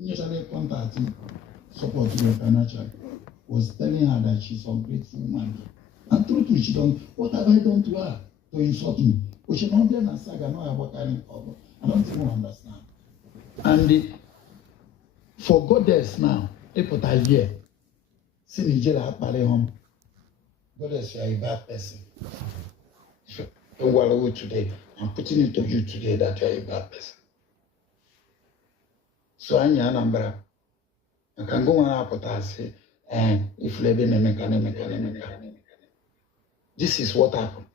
initially contacting support financially was telling her that she's a grateful woman. And truthfully, she don't, what have I done to her to insult me? But she don't get a saga, no about carrying cover. I don't even understand. And for goddess now, they put her here. See Nigeria at home. Goddess, you are a bad person. Today, I'm putting it to you today that you are a bad person. So I'm your number. I can go on up and say, if this is what happened.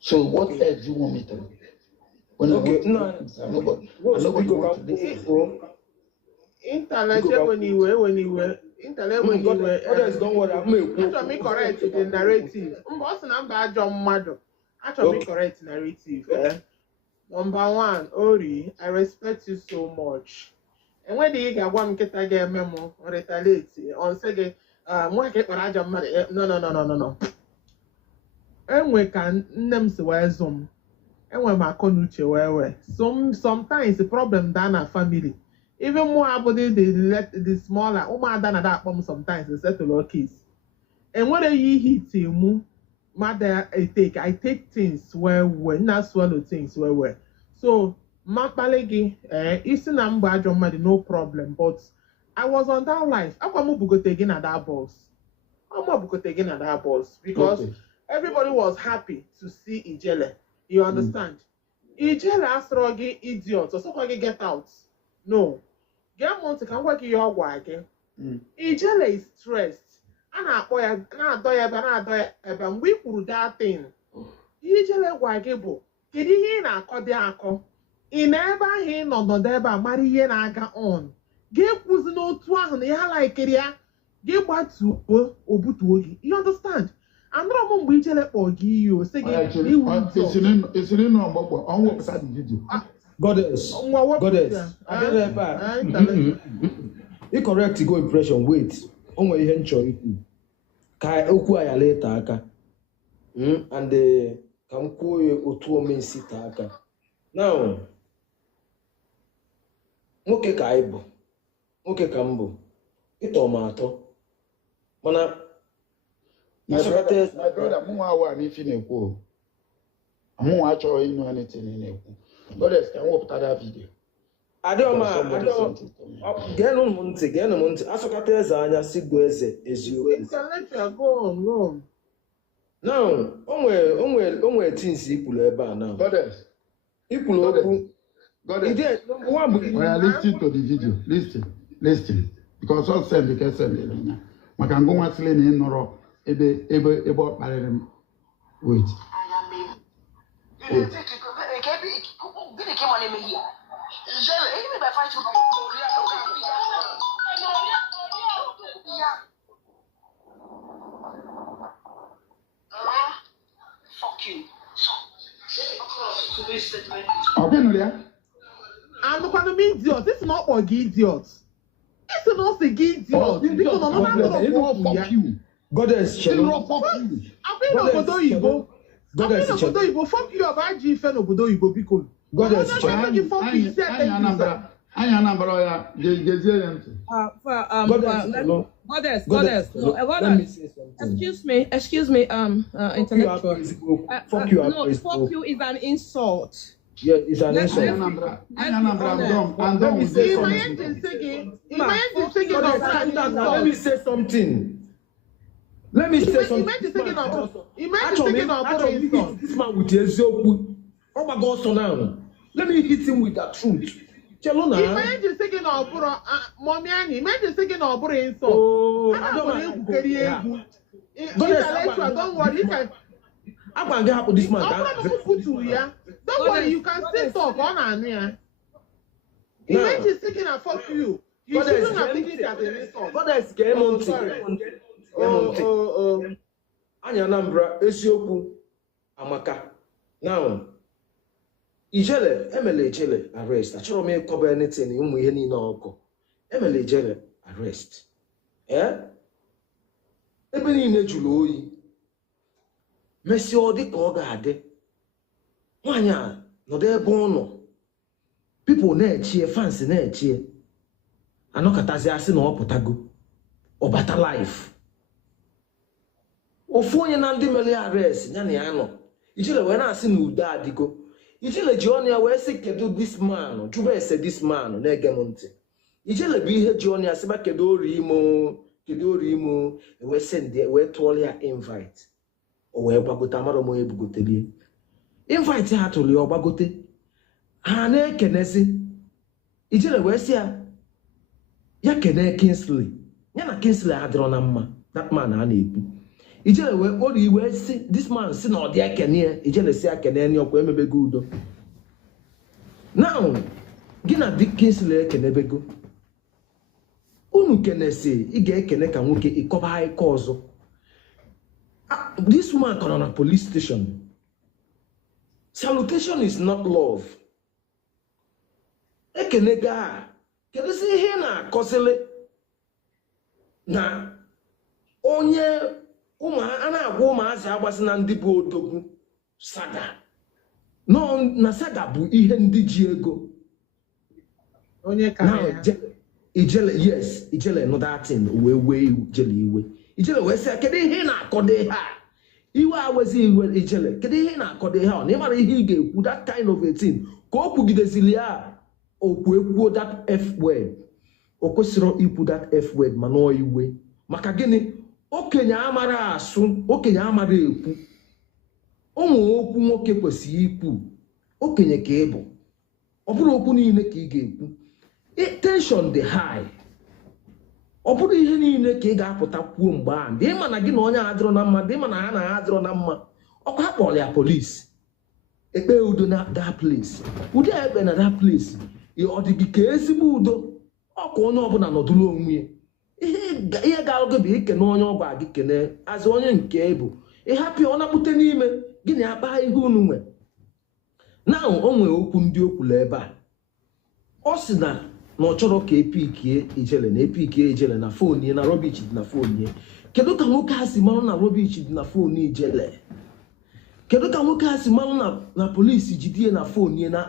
So what else do you want me to do? When okay, nobody wants to listen. Internet when you were. Internet when you were. Others don't worry. Actually, me correct the narrative. Boss number John Mado. Actually, correct narrative. Number one, Ori, I respect you so much. And when you get one get a memo or retaliate on second, one get what I jump. No. And we can name the Zoom. And when my conuche where sometimes the problem than a family. Even more about they let the smaller than that bomb sometimes they settle our case. And when you hit him, mother I take things where not swallow things where. So Mapalegi, it's number no problem, but I was on that life. I'm going to again at that boss. Because everybody was happy to see Ijele. You understand? Ijele astrogi idiot, so get out. No. Get money can work your work. Ijele is stressed. And we put that thing. Ijele wagebo. Kedi he na akode ako. In ever he no deba marry ye na aga on. Get kuzi no tu ahụ na ya like ya. Get gbatu obutu ogi. You understand? I'm not going to Ijele kpogi you. Say it's in no gbogbo. On work that video. Goddess. You correct go impression. Wait. Onwe ihe ncho ikwu. Ka okwu aya later aka. And ka m kwuo otu omensi ta aka. Now, nwoke ka ibu. Nwoke ka mbu. Ito ma atọ. Mana my brother, Muwa if in a quo. I'm actually know anything in a quo. Goddess, can walk that video. I don't get no monte. Asokateza anya sigweze as you. Go on. Now, onwe things equal eba now. Goddess. Equal oku. Goddess. We are listening to the video. Listen. Because all send the case send. Makango wasle ni noro ebe parem. Wait. Fuck you. Okay, Nulia. I'm not going to be idiot. This is not for idiot. It's not a idiot. Fuck you. Goddess, fuck you. I've been Obodo Igbo. Fuck you. I've actually found Obodo Igbo because. Goddess, Goddess. Excuse me, intellectual. Fuck you. No, fuck you is an insult. Yeah, it's an insult. Let me say something. Let me say something. This man with Ezioku. Oh my God, so now. Let me hit him with the truth. Imagine saying mommy, imagine saying insult. Oh, I don't worry. I'm going to happen this man. Don't worry, you can still talk on here. Imagine saying fuck you. You shouldn't have taken it as an insult. Goddess, game on. Anya Nambra, Ezioku, Amaka. Now, Emele Ijele arrest. I try to make cover anything in we any no. Emele Ijele arrest. Ebe ni nejulo yi. Mesi odi ka ọ ga-adị. Nwanya no de ebe ọ nọ. people na-echie fans na-echie anọkatazi asị na ọ pụtago ọbata life ofu onye na ndị mere arrest ya na ya nọ ijele wee na-asị na udo adịgo ijele ji ọnụ ya wee sị kedu this man jụba ese this man na-ege m ntị ijele bụ ihe ji ọnụ ya sịba kedu ori imo wee send wee tụọrọ ya invite o wee gbagote amara m onye bugotelie invite ha tụrụ ya ọ gbagote ha na-ekenezi ijele wee sị ya kene Kingsley ya na Kingsley adịrọ na mma that man a na-ekwu ijele wee ori iwe si this man si na ọ dị ekene ya ijele si akene ni ọkwa emebego udo now gị na Dick Kingsley ekenebego unu kenesi ị ga-ekene ka nwoke ịkọba ike ọzọ this woman kọrọ na police station salutation is not love ekene ga kedụzi ihe na-akọsịlị na onye a na-agwa ụmụazị agbasị na ndị bụ odogwu saga na saga bụ ihe ndị ji ego onye ka ya ijele nụ datin wee ijele iwe ijele wee sị kedu ihe na-akọdo ha iwe awezi iwe ijele kedu ihe na-akọdo ha na ịmara ihe ị ga-ekwu that kind of a thing ka o kwugidezili ya okwu ekwuo that f word o kwesịrị ikwu that f word mana ọ iwe maka gịnị okenye amara asụ okenye amara ekwu ụmụ okwu nwoke kwesịrị ikwu okenye ka ị bụ ọ bụrụ okwu niile ka ị ga-ekwu tension dị high ọ bụrụ ihe niile ka ị ga-apụta kwuo mgbe ahụ ndị ịma na gị na onye adịrọ na mma ndị ịma na ha na ha adịrọ na mma ọkwa ha kpọrọ ya polisi ekpe udo na that place udo ekpe na that place ọ dị gị ka ezigbo udo ọkwa onye ọbụla nọdụrụ onwe ya ihe ga-alụgo bụ ikene onye ọgwa gị kene azụ onye nke bụ ịhapụ ọ na-akpụte n'ime gị na ya kpaa ihe unu nwe na o nwere okwu ndị o kwuru ebe a ọ sị na ọ chọrọ ka epikie ijele na epikie ijele na fon ya na rọbichi dị na fon ya kedu ka nwoke a si marụ na rọbichi dị na fon ijele kedu ka nwoke a si marụ na polisi jidie na fon ya na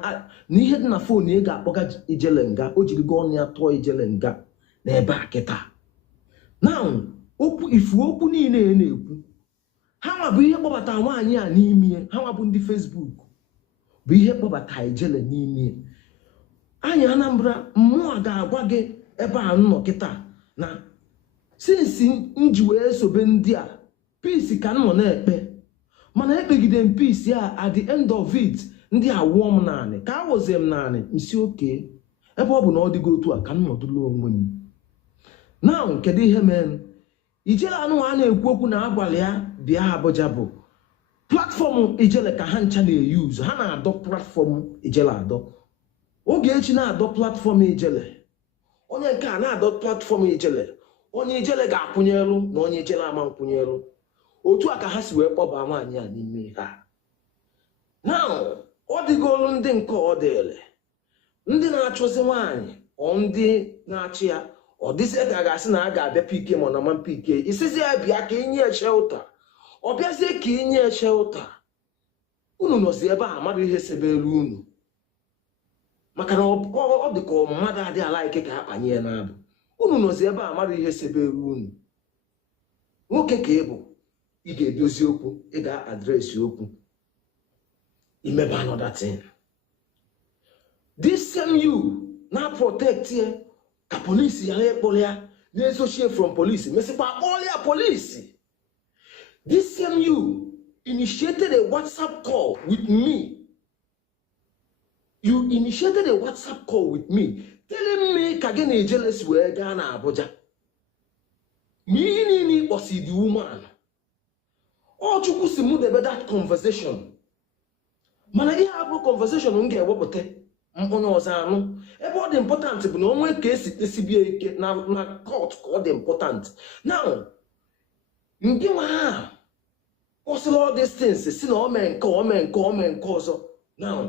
ihe dị na fon ya ga-akpọga ijele nga o jiri gị ọnụ ya tụọ ijele nga n'ebe a kịta na okwu niile na-ekwu ha nwa bụ ihe kpọbata nwaanyị a n'ime ha nwa bụ ndị Facebook bụ ihe kpọbata ijele n'ime anyị Anambra mmụọ ga-agwa gị ebe a nọ kịta na sinsi nji wee sobe ndị a peace ka nọ na-ekpe mana ekpegide m peace ya at the end of it ndị a wụọ m naanị ka awụzie m naanị nsi oke ebe ọ bụ na ọ dịgo otu a ka m nọdụlụ onwe m na kedu ihe mere ijele anụ a na-ekwu okwu na agwala ya bịa Abuja bụ platfọm ijele ka ha ncha na-eyuzu ha na-adọ platfọm ijele adọ oge echi na-adọ platfọm ijele onye nke a na-adọ platfọm ijele onye ijele ga-akwụnyelu na onye ijele ama nkwụnyelu otu a ka ha si wee kpọba nwaanyị a n'ime ha now ọ dịgolu ndị nke ọ dịle ndị na-achọzi nwaanyị ọ ndị na-achị ya ọ dịsị ka a ga-asị na a ga-abịa pike ma na ma pike isizi ya bịa ka inye eche ụta ọ bịazie ka inye eche ụta unu nọzi ebe a mmadụ ihe sebe elu unu maka na ọ dị ka mmadụ adị ala ike ka ha kpanye ya n'abụ unu nọzi ebe a mmadụ ihe sebe elu unu nwoke ka ị bụ ị ga-edozi okwu ị ga-adresị okwu imebe another thing this same you na protect ya ka polisi ya ekpọrọ ya na-esochie from polisi mesịkwa akpọrọ ya polisi this same you initiated a WhatsApp call with me. You initiated a WhatsApp call with me telling me ka gị na ejeles wee gaa na Abuja me nini kpọsi the woman ọ chukwu si mụ debe that conversation mana ihe abụ conversation m ga-ewepụta onye ọzọ anụ ebe ọ dị important bụ na onwe ka esi tesibie ike na court ka ọ dị important now nke nwa ha kwụsịrị all these things si na ome nke ọzọ now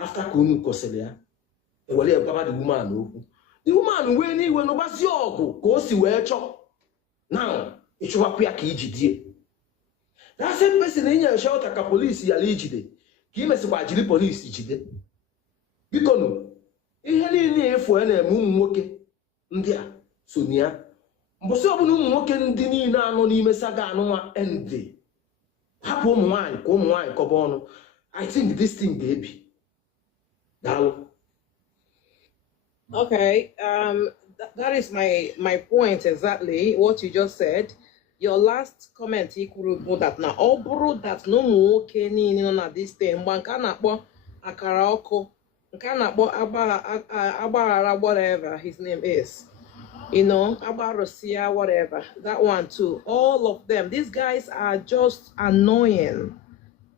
after ka unu kwụsịrị ya ewere egbaba the woman okwu the woman wee n'iwe n'ụgbasi ọgụ ka o si wee chọọ now ịchụwapụ ya ka ijidie that same person inye shelter ka polisi yala ijide ka imesịkwa jiri polisi jide biko nụ ihe niile efu na-eme ụmụ nwoke ndị a so na ya mbọsị ọbụla ụmụ nwoke ndị niile anọ n'ime saga anụnwa ndị hapụ ụmụ nwaanyị ka ụmụ nwaanyị kọba ọnụ. I think this thing ga-ebi daalụ. Okay, that is my point exactly what you just said. Your last comment equal that now all bro that no more kenny no na this thing one can akpo akara oko can akpo aba whatever his name is, you know, aba Rosia whatever that one too. All of them, these guys are just annoying.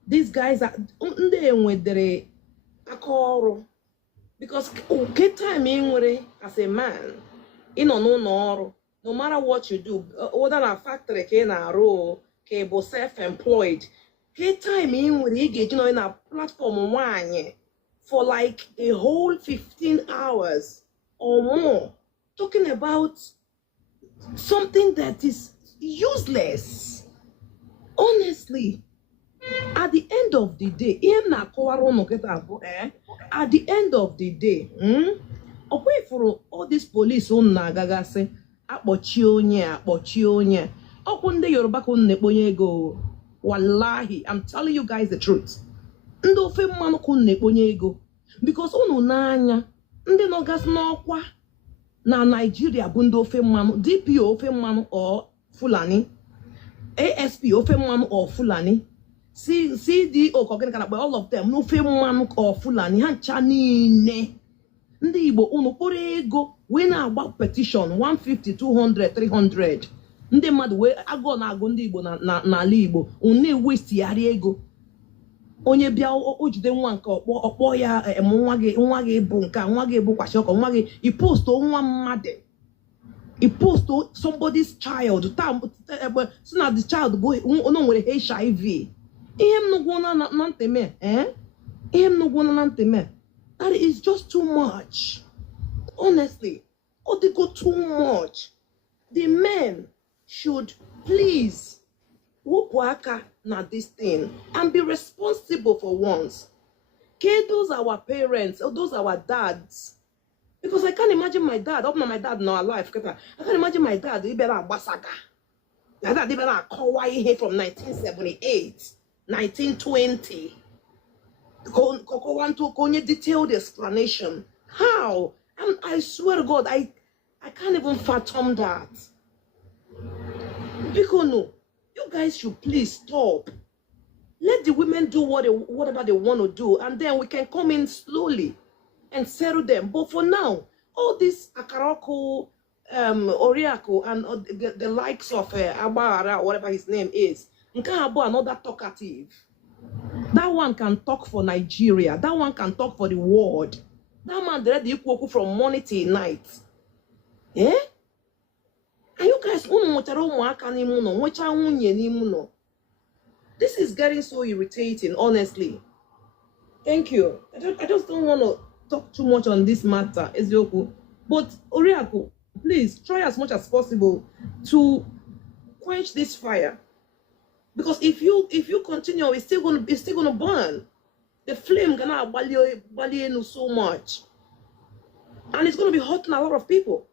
These guys are with the akoro because okay time in as a man no matter what you do, whether a factory can a role, cable self-employed, time in with you know in a platform one for like a whole 15 hours or more, talking about something that is useless. Honestly, at the end of the day, at the end of the day, okay, for all these police on Nagagase. Akpọchi onye ọkwụ ndị Yoruba ka unu na-ekponye ego. Wallahi, I'm telling you guys the truth. Ndị ofe mmanụ ka unu na-ekponye ego because unu n'anya ndị nọgasị n'ọkwa na Nigeria bụ ndị ofe mmanụ, DPO ofe mmanụ or Fulani, ASP ofe mmanụ or Fulani, CDO ka all of them n'ofe mmanụ or Fulani ha ncha niile. Ndị Igbo unu kpọrọ ego wee na-agba petition 150 200 300 ndị mmadụ wee agụọ na-agụ ndị Igbo n'ala Igbo unu na-ewestigharị ego. Onye bịa o jide nwa nke ọkpọ ya nwa gị bụ nke nwa gị bụ kwashi ọkọ nwa gị ipost nwa mmadụ ipost somebody's child so na the child bụ ono nwere HIV. Ihe m nugwu na nteme ihe m nugwu na nteme. That is just too much. Honestly, they go too much. The men should please whoop na this thing and be responsible for once. Okay, those are our parents, or those are our dads. Because I can't imagine my dad, up now my dad not alive. I can't imagine my dad, he better basaga. My dad, he better Hawaii from 1978, 1920. Detailed explanation. How? And I swear to God, I can't even fathom that. Because no, you guys should please stop. Let the women do whatever they want to do, and then we can come in slowly and settle them. But for now, all this Akaroko, Oriako, and the likes of Abara, whatever his name is, Nkabo another talkative. That one can talk for Nigeria. That one can talk for the world. That man there the equal from morning till night. Eh? And you guys, this is getting so irritating, honestly. Thank you. I just don't want to talk too much on this matter, Ezioku. But Oriako, please try as much as possible to quench this fire. Because if you continue, it's still gonna burn. The flame gonna value so much, and it's gonna be hurting a lot of people.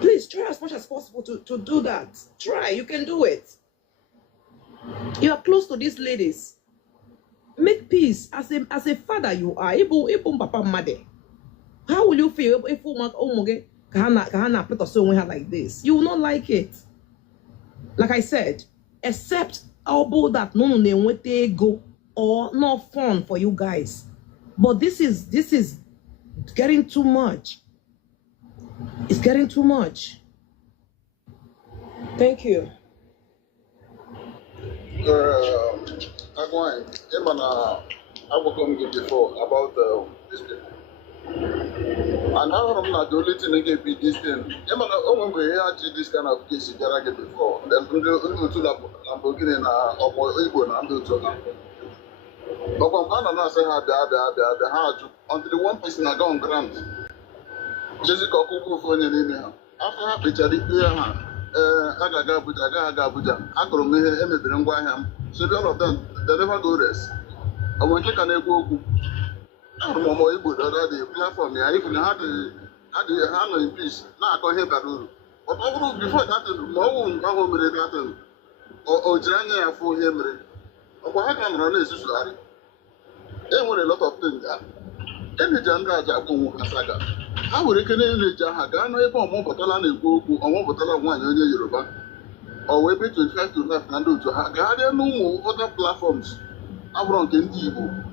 Please try as much as possible to do that. Try, you can do it. You are close to these ladies. Make peace as a father. You are papa mother. How will you feel if kahana put us like this? You will not like it. Like I said, except elbow that no go or not fun for you guys. But this is getting too much. It's getting too much. Thank you. I was going to before about this thing. And how am I the only thing I get be this thing? This kind of case I get before. Then Lamborghini or Igbo and do talking. But when I say the hard until the one person I go on grant. Jessica Kuku for any name. After happy Charlie, Aga Abuja, Akro Mehe, and Graham. So all of them, they never go rest. I want to can go. More Igbo the other day platform here, even had the handle in peace. Now I can hear Baruru. But before that, more that or Janya for him. Or how can run a society? There were a lot of things there. Any Janga Jabu Kasaga. How would it can Jahaga, no more Batalan and Goku, or more Batala one in Yoruba? Or we be 25 to left and do to Haga. There are no more other platforms. I want to Igbo.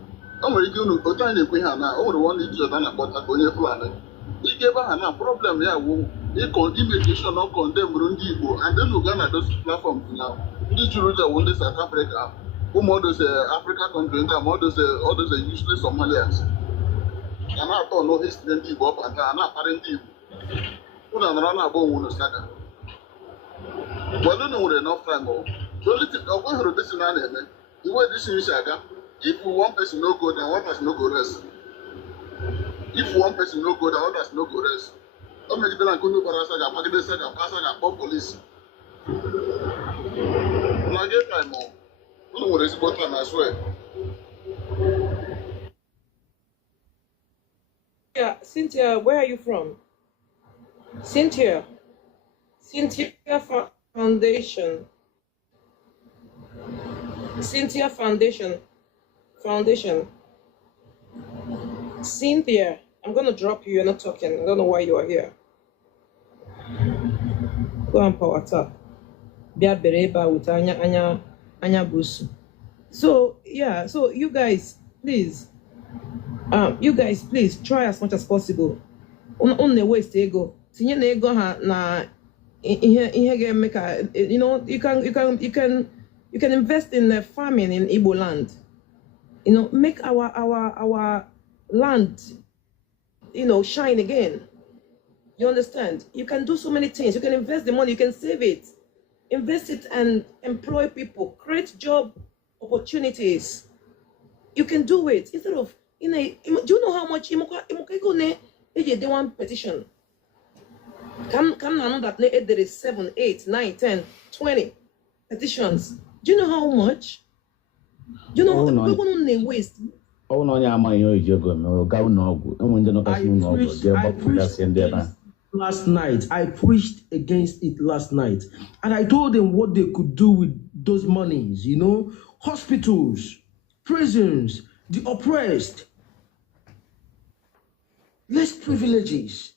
I'm going to go to the Quihana, all the one that you done about a Goya planet. He gave her a problem here. He condemnation or condemn Burundi and then Uganda those platforms now. This Jerusalem won this South Africa. Who models Africa country and models all those useless Somalians. And I don't know his plenty up and not apparently. Who don't run a bone saga. Well, don't know enough time more. So let's go to this man. The way this is saga. If one person no go, then one person no go rest. If one person no go, then one person no go rest. Don't make it like Kunu Parasaga, Magade Saga, Pasaga, Pop Police. When I get time more, who will respond time as well? Yeah, Cynthia, where are you from? Cynthia Foundation. Cynthia Foundation. Cynthia, I'm gonna drop you. You're not talking. I don't know why you are here. Go and power tap. Bia bereba with anya busu. So yeah, so you guys please try as much as possible. On the waste ego. Tinye na ego ha na ihe ga-eme ka, you know, you can invest in farming in Igbo land. You know, make our land, you know, shine again. You understand? You can do so many things. You can invest the money, you can save it, invest it and employ people, create job opportunities. You can do it instead of, do you know how much they want petition? Come now that there is 7, 8, 9, 10, 20 petitions. Do you know how much? Do you know how much waste? Oh no, yeah, my last night. I preached against it last night. And I told them what they could do with those monies, you know, hospitals, prisons, the oppressed, less privileges.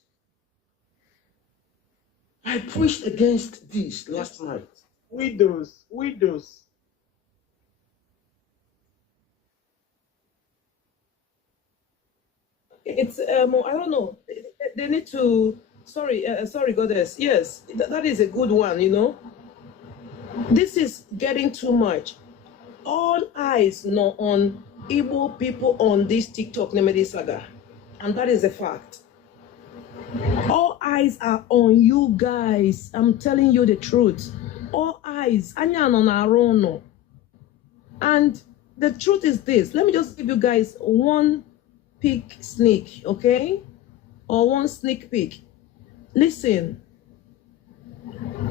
I preached against this last night. Widows. It's I don't know. They need to. Sorry, goddess. Yes, that is a good one. You know, this is getting too much. All eyes now on Igbo people on this TikTok Nemedi saga, and that is a fact. All eyes are on you guys. I'm telling you the truth. All eyes. And the truth is this. Let me just give you guys one peek sneak, okay? Or one sneak peek. Listen.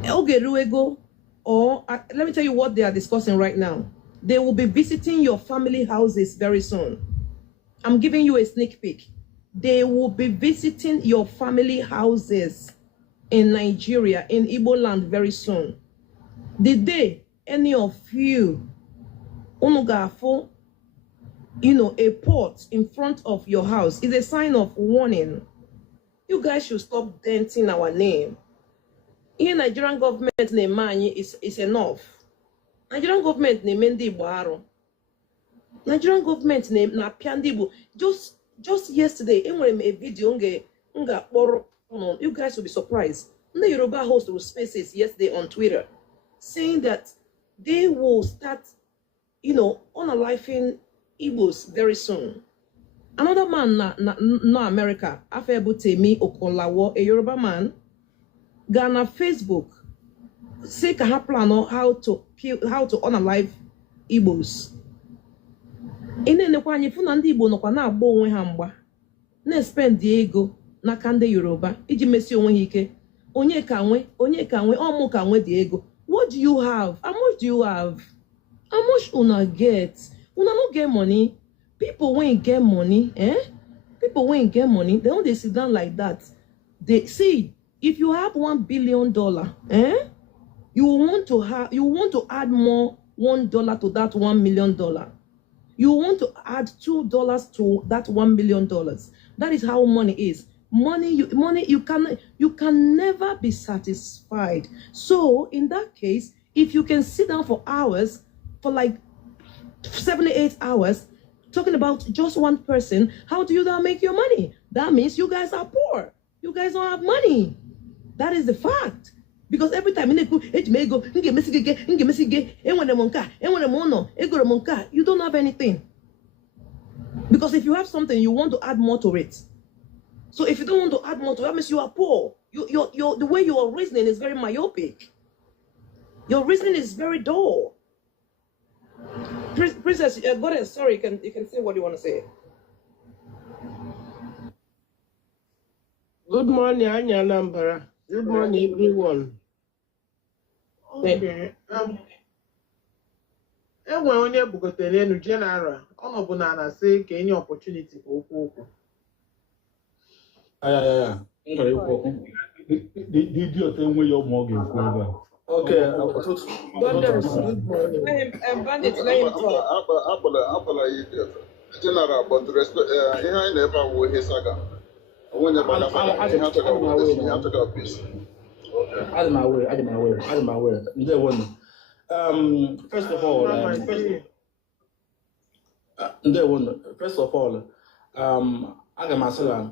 Ogeruego, or let me tell you what they are discussing right now. They will be visiting your family houses very soon. I'm giving you a sneak peek. They will be visiting your family houses in Nigeria, in Igbo land very soon. The day any of you, unugafo, you know, a pot in front of your house is a sign of warning. You guys should stop denting our name. In Nigerian government name is enough. Nigerian government name Mendi Baro. Nigerian government name na Piandibu. Just yesterday, a video you guys will be surprised. The Yoruba host of spaces yesterday on Twitter saying that they will start, you know, unaliving Igbos very soon. Another man na America, Afebutemi Okonlawo, a Yoruba man, Ghana Facebook, say can plan on how to unalive Igbos. Ine nekwa anyị fụ na ndị Igbo nọkwa na-agba onwe ha mgba na-spend ego n'aka ndị Yoruba iji mesi onwe ha ike. Onye ka nwe ọmụ ka nwe dị ego. What do you have? How much do you have? How much una get? Una no get money. people when get money, people when get money, they don't sit down like that. They see, if you have $1 billion, you want to add more $1 to that $1 million. You want to add $2 to that $1 million. That is how money is. Money, you can never be satisfied. So in that case, if you can sit down for hours, for like 78 hours, talking about just one person, how do you then make your money? That means you guys are poor. You guys don't have money. That is the fact. Because every time you don't have anything. Because if you have something, you want to add more to it. So if you don't want to add more to it, that means you are poor. The way you are reasoning is very myopic. Your reasoning is very dull. Princess, go ahead. Sorry, you can say what you want to say. Good morning, Anya Nambara. Good morning, everyone. Okay. Enwe onye bugotere enu general, ọ bụ na na-asị ka enye opportunity ka okwu okwu. The idiot enweghị ọmụ ọ ga-ekwu ebe a. Okay, Bandit, let him talk. Akpọla ya idiot. General, but respect, ihe anyị na-ebe awụ ihe saga. Onye bana ihe atụga peace. Out of my way. First of all, aga m asị na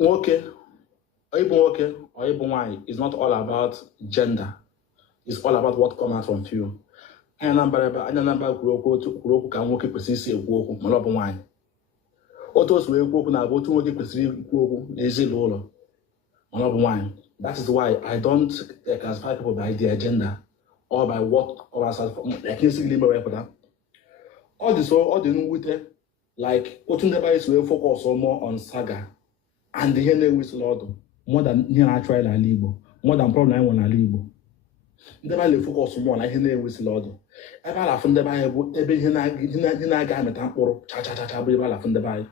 nwoke, ịbụ nwoke or ịbụ nwanyị is not all about gender. It's all about what comes out from you. Anya namba kwuru okwu ka nwoke kwesịrị isi ekwu okwu mana ọ bụ nwanyị. Otu o si wee ekwu okwu na-abụ otu nwoke kwesịrị ikwu okwu n'ezinụlọ mana ọ bụ nwanyị. That is why I don't classify people by their gender or by what or as like all the nwute like otu ndị ebe isi wee focus more on saga and ihe na-ewesi ọdụ more than ihe na-achọ n'ala Igbo, more than problem anyị nwere n'ala Igbo. Ndị ebe anyị focus more na ihe na-ewesi ọdụ. Ebe a na-afụ ndị ebe anyị bụ ebe ihe na-aga amịta mkpụrụ cha bụ ebe a na-afụ ndị ebe anyị.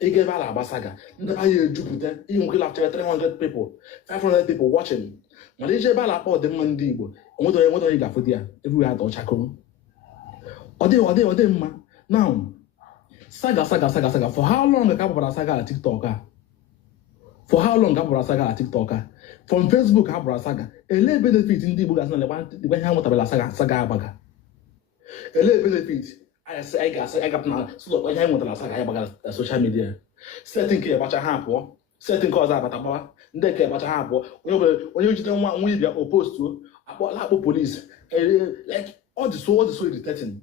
Ebe a na-agba saga, ndị ebe anyị ejupụta ihe nwere laptop 300 people, 500 people watching. Mana ije ebe a na-akpọ ọdịmma ndị Igbo, onwere onye ga-afụ di ya everywhere atọ ọchakụrụ. Ọ dị mma. Now, saga. For how long ka abụbara saga na TikTok a? For how long ka abụbara saga na TikTok a? From Facebook ka abụbara saga. Ele benefit ndị Igbo gasị na lekwa ihe ha mụtabala saga agbaga. Ele benefit I got na so ihe ha mụtara saga agbaga na social media. Setting ka ịgbacha ha pụọ. Setting ka ọzọ abata gbawa. Ndị ka ịgbacha ha pụọ. Onye jide nwa ibia opostu akpọ police. Like all the so irritating.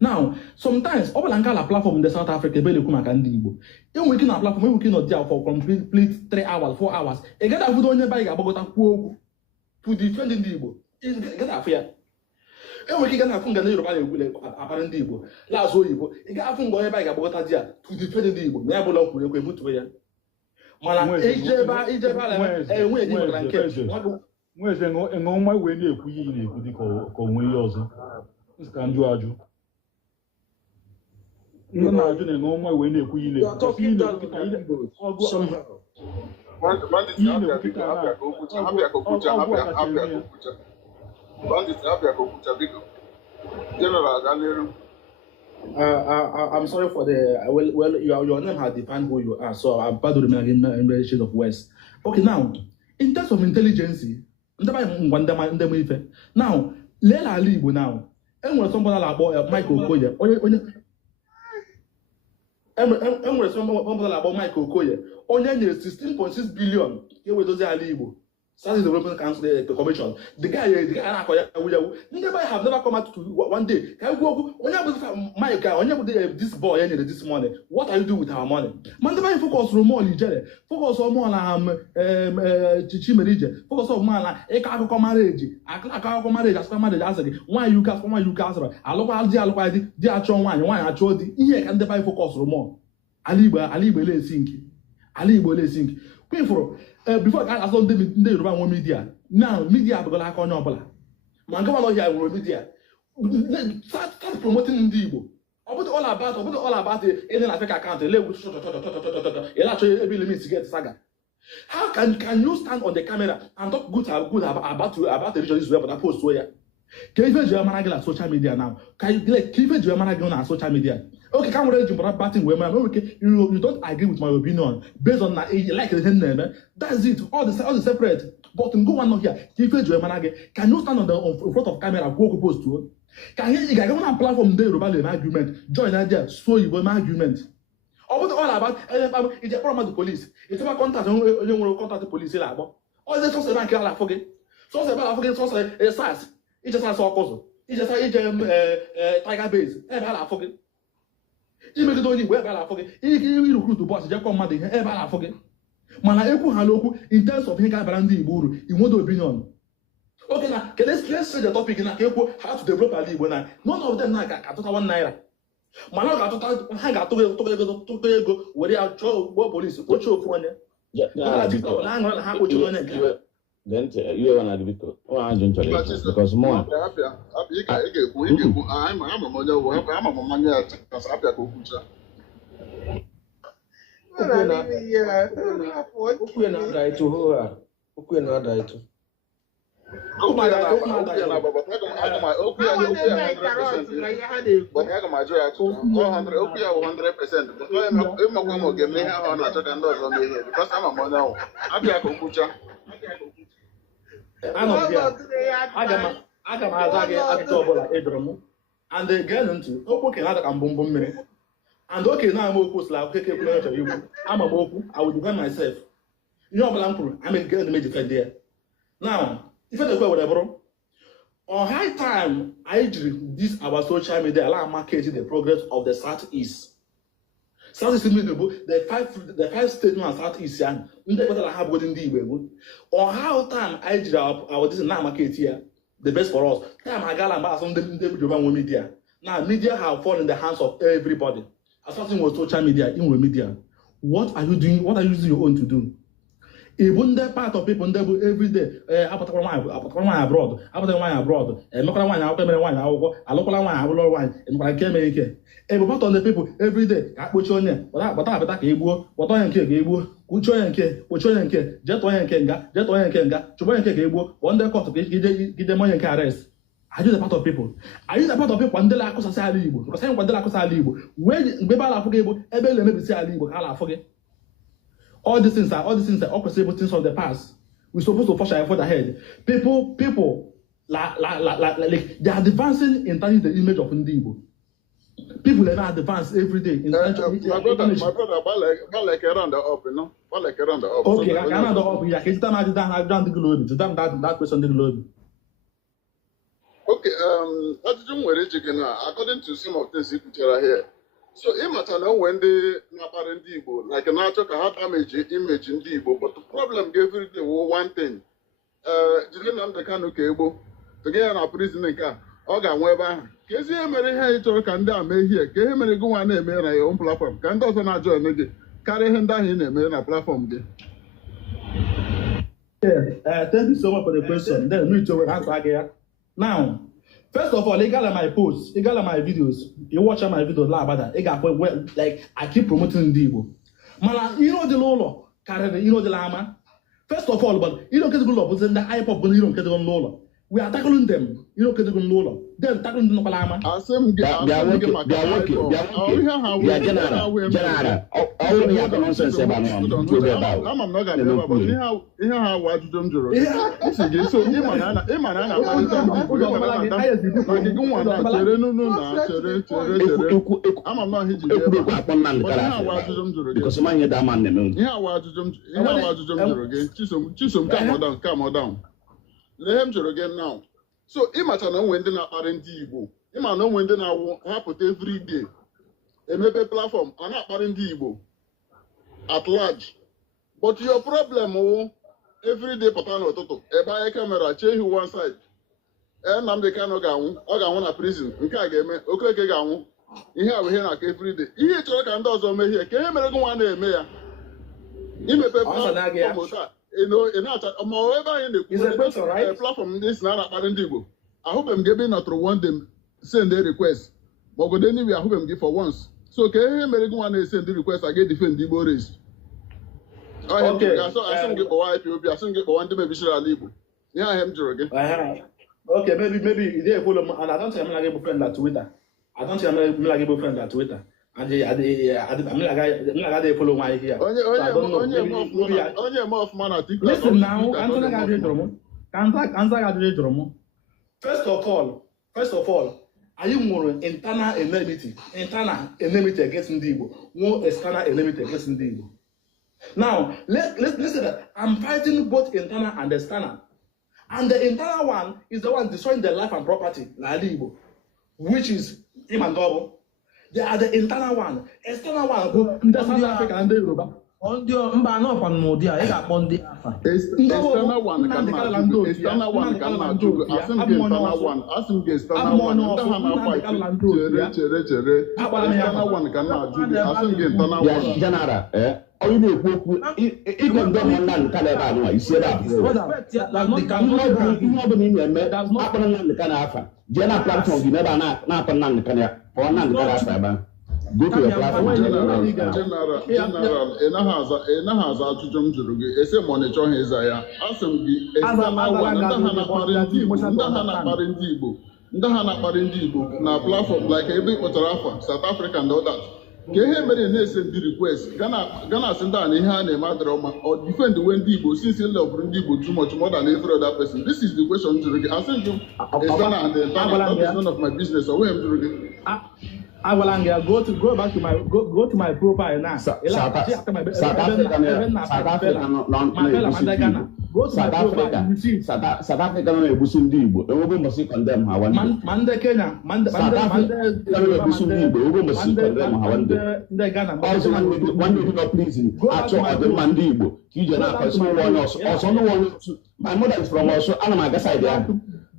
Now, sometimes all the platform in the South Africa be like maka ndị Igbo. You working on platform, you working on there for complete 3 hours, 4 hours. You get that food on your bike about to defend ndị Igbo. You get that fear. You working on that phone ga Yoruba apparent ndị Igbo. Last Igbo. You get that phone on your bike about there to defend ndị Igbo. Me abụla kwuru ekwe butu ya. Mana ijeba enwe dị maka nke. Nweze nwa wee na-ekwu ihe na-ekwu dị ka onwe ihe ọzọ. Ka njụ ajụ. Ndị na-ajụ na nwa wee na-ekwu ihe na-ekwu. I'm sorry for the well your name has defined who you are, so I'm about to remain in the shade of West. Okay, now in terms of intelligence, now Lela Libo now. And when somebody about Michael Okoye, Michael Okoye, only 16.6 billion. Here with those Alibo. Starting the Development Council, the commission. The guy have never come out to one day. Can go my guy, on this boy this money. What are you doing with our money? Man, the focus on more Nigeria. Focus on more Chichimerije. Focus on man, a marriage. A marriage, as marriage as why you cast I look at the actual one, why I told you here can the focus on more. Alibo sink. Before I saw them in the Yoruba media. Now, media have got like on your bala. Mangama here will media. Start promoting ndị Igbo. Ọ bụrụ all about ịdị na fake account ele egwu ele achọ ebe limit get saga. How can you stand on the camera and talk good about the religion this way but post ya? Can you even manage on social media now? Can you even manage on social media? Okay, can we do batting women? Okay, you don't agree with my opinion based on like the name. That's it. All the separate. But go one here. Can you stand in front of camera go post to? Can you get on a platform there about an argument? Join idea, so you will argument. All about it's a problem with the police. It's about contact the police. All the sources are like forget. Sources about forget sources SARS. It's just a cause. It's just a tiger base. I forget. You make it only where I forget. You recruit to boss, just come mad. I forget. Mana eku haloku in terms of hinga brandi buru. You want opinion. Okay, now let's say the topic na how to develop a Igbo now. None of them na got 1 naira. Mana got to go where they are police. What you for then you want to be because more. And they get into okay, and okay, now I'm a moku, I will defend myself. You know, I'm a girl to defend there. Now, if I go whatever, on high time, I do this our social media allow marketing the progress of the Southeast. Southeast the five states in Southeast, and the have within the on how time I did our this now market here, the best for us. Time I got about some media. Now media have fallen in the hands of everybody. As something was social media, in media. What are you doing? What are you using your own to do? Even the part of people every day, abroad, every part of the people every day, Are you the part of people? Are you the part of people when they like us as Igbo? Because when they like us as Igbo, when we are forgetting, every maybe say Igbo, I forget. All these things are all possible things from the past. We're supposed to push our foot ahead. People, like they are advancing in turning the image of Igbo. People are advance every day. In my brother, like around the up, you know, like around the up. Okay, I cannot up. Yeah, can you tell me that the globe? To them that question the globe. Okay, according to some of things you put here. So, imagine when they Napar and Igbo, like a natural have damage image in Igbo, but the problem gave it one thing. Didn't have the canoe cable to get a prison car. Organ Weber, Casey Emery Hater can damn me here. Can him go on a man your own platform. Can also not join me. Carry him down in a man platform. Thank you so much for the question. Then me to answer again. Now, first of all, they got my posts, they got my videos. You watch my videos, like I keep promoting the Igbo. Man, you know the Lolo, you know the Lama. First of all, but you don't get the Lolo, but then the iPop, you don't get the Lolo. We are tackling them, you don't get the Lolo. Then tackling the Lama. They are working. General. Only have nonsense about I'm not going to let him again now. So, imagine when they are Igbo. Imagine when they happen every day. A maybe platform are not Igbo at large. But your problem, every day, Patano Toto, a buy a camera, change one side. And I'm the kind of guy, a prison. Okay, okay, you have here like every day. You hear Chuck and does on me here. Can you go on there, Mayor? You may pay. You know, however in the platform this now I hope I'm giving not to want them send a request. But go then we are hoping give for once. So okay, American one send the request, I get defend the Boris. Okay. I some get for IPOB, I some get for one to maybe share a label. Yeah, I am Jorgen. Okay, maybe they follow, and I don't think I'm not able to friend that Twitter. I don't think I'm not able to friend that Twitter. And I'm not going to follow my here. Listen now, First of all, are you more internal enmity against Ndigo, more external enmity against Ndigo? Now, let's say that I'm fighting both internal and external. And the internal one is the one destroying their life and property, which is Imandobo. They are the internal one. External one, South Africa and the Yoruba. On the Mbano from Modia, I got on the external one cannot. External one cannot do. Internal one. Asking external one. External one cannot do. Asking internal one. General, all you even don't land Canada, you see that. The Canada. General platform, you never not on the Canada. Or not the Canada. Go to your platform. General, has a jump to the SM monitor his aya. Ask him the external one, Ndahana Parindibo, now platform like every Otarafa, South Africa and all that. Kehe made a request. Ghana sent down in Hane Madrama or defend the Wendigo since he loved Rendigo too much more than every other person. This is the question to the I send you Ghana and the that is none of my business. So where I will go back to my profile now. South Africa no ebusu ndị Igbo. Ewego must condemn ha one day. Mande Kenya, Mande ebusu ndị Igbo. Ewego must condemn ha one day. Also one day to prison. Actually, ọdịmma ndị Igbo. Ka ije na-akọsi one also no one. My mother is from also Anamaga side there.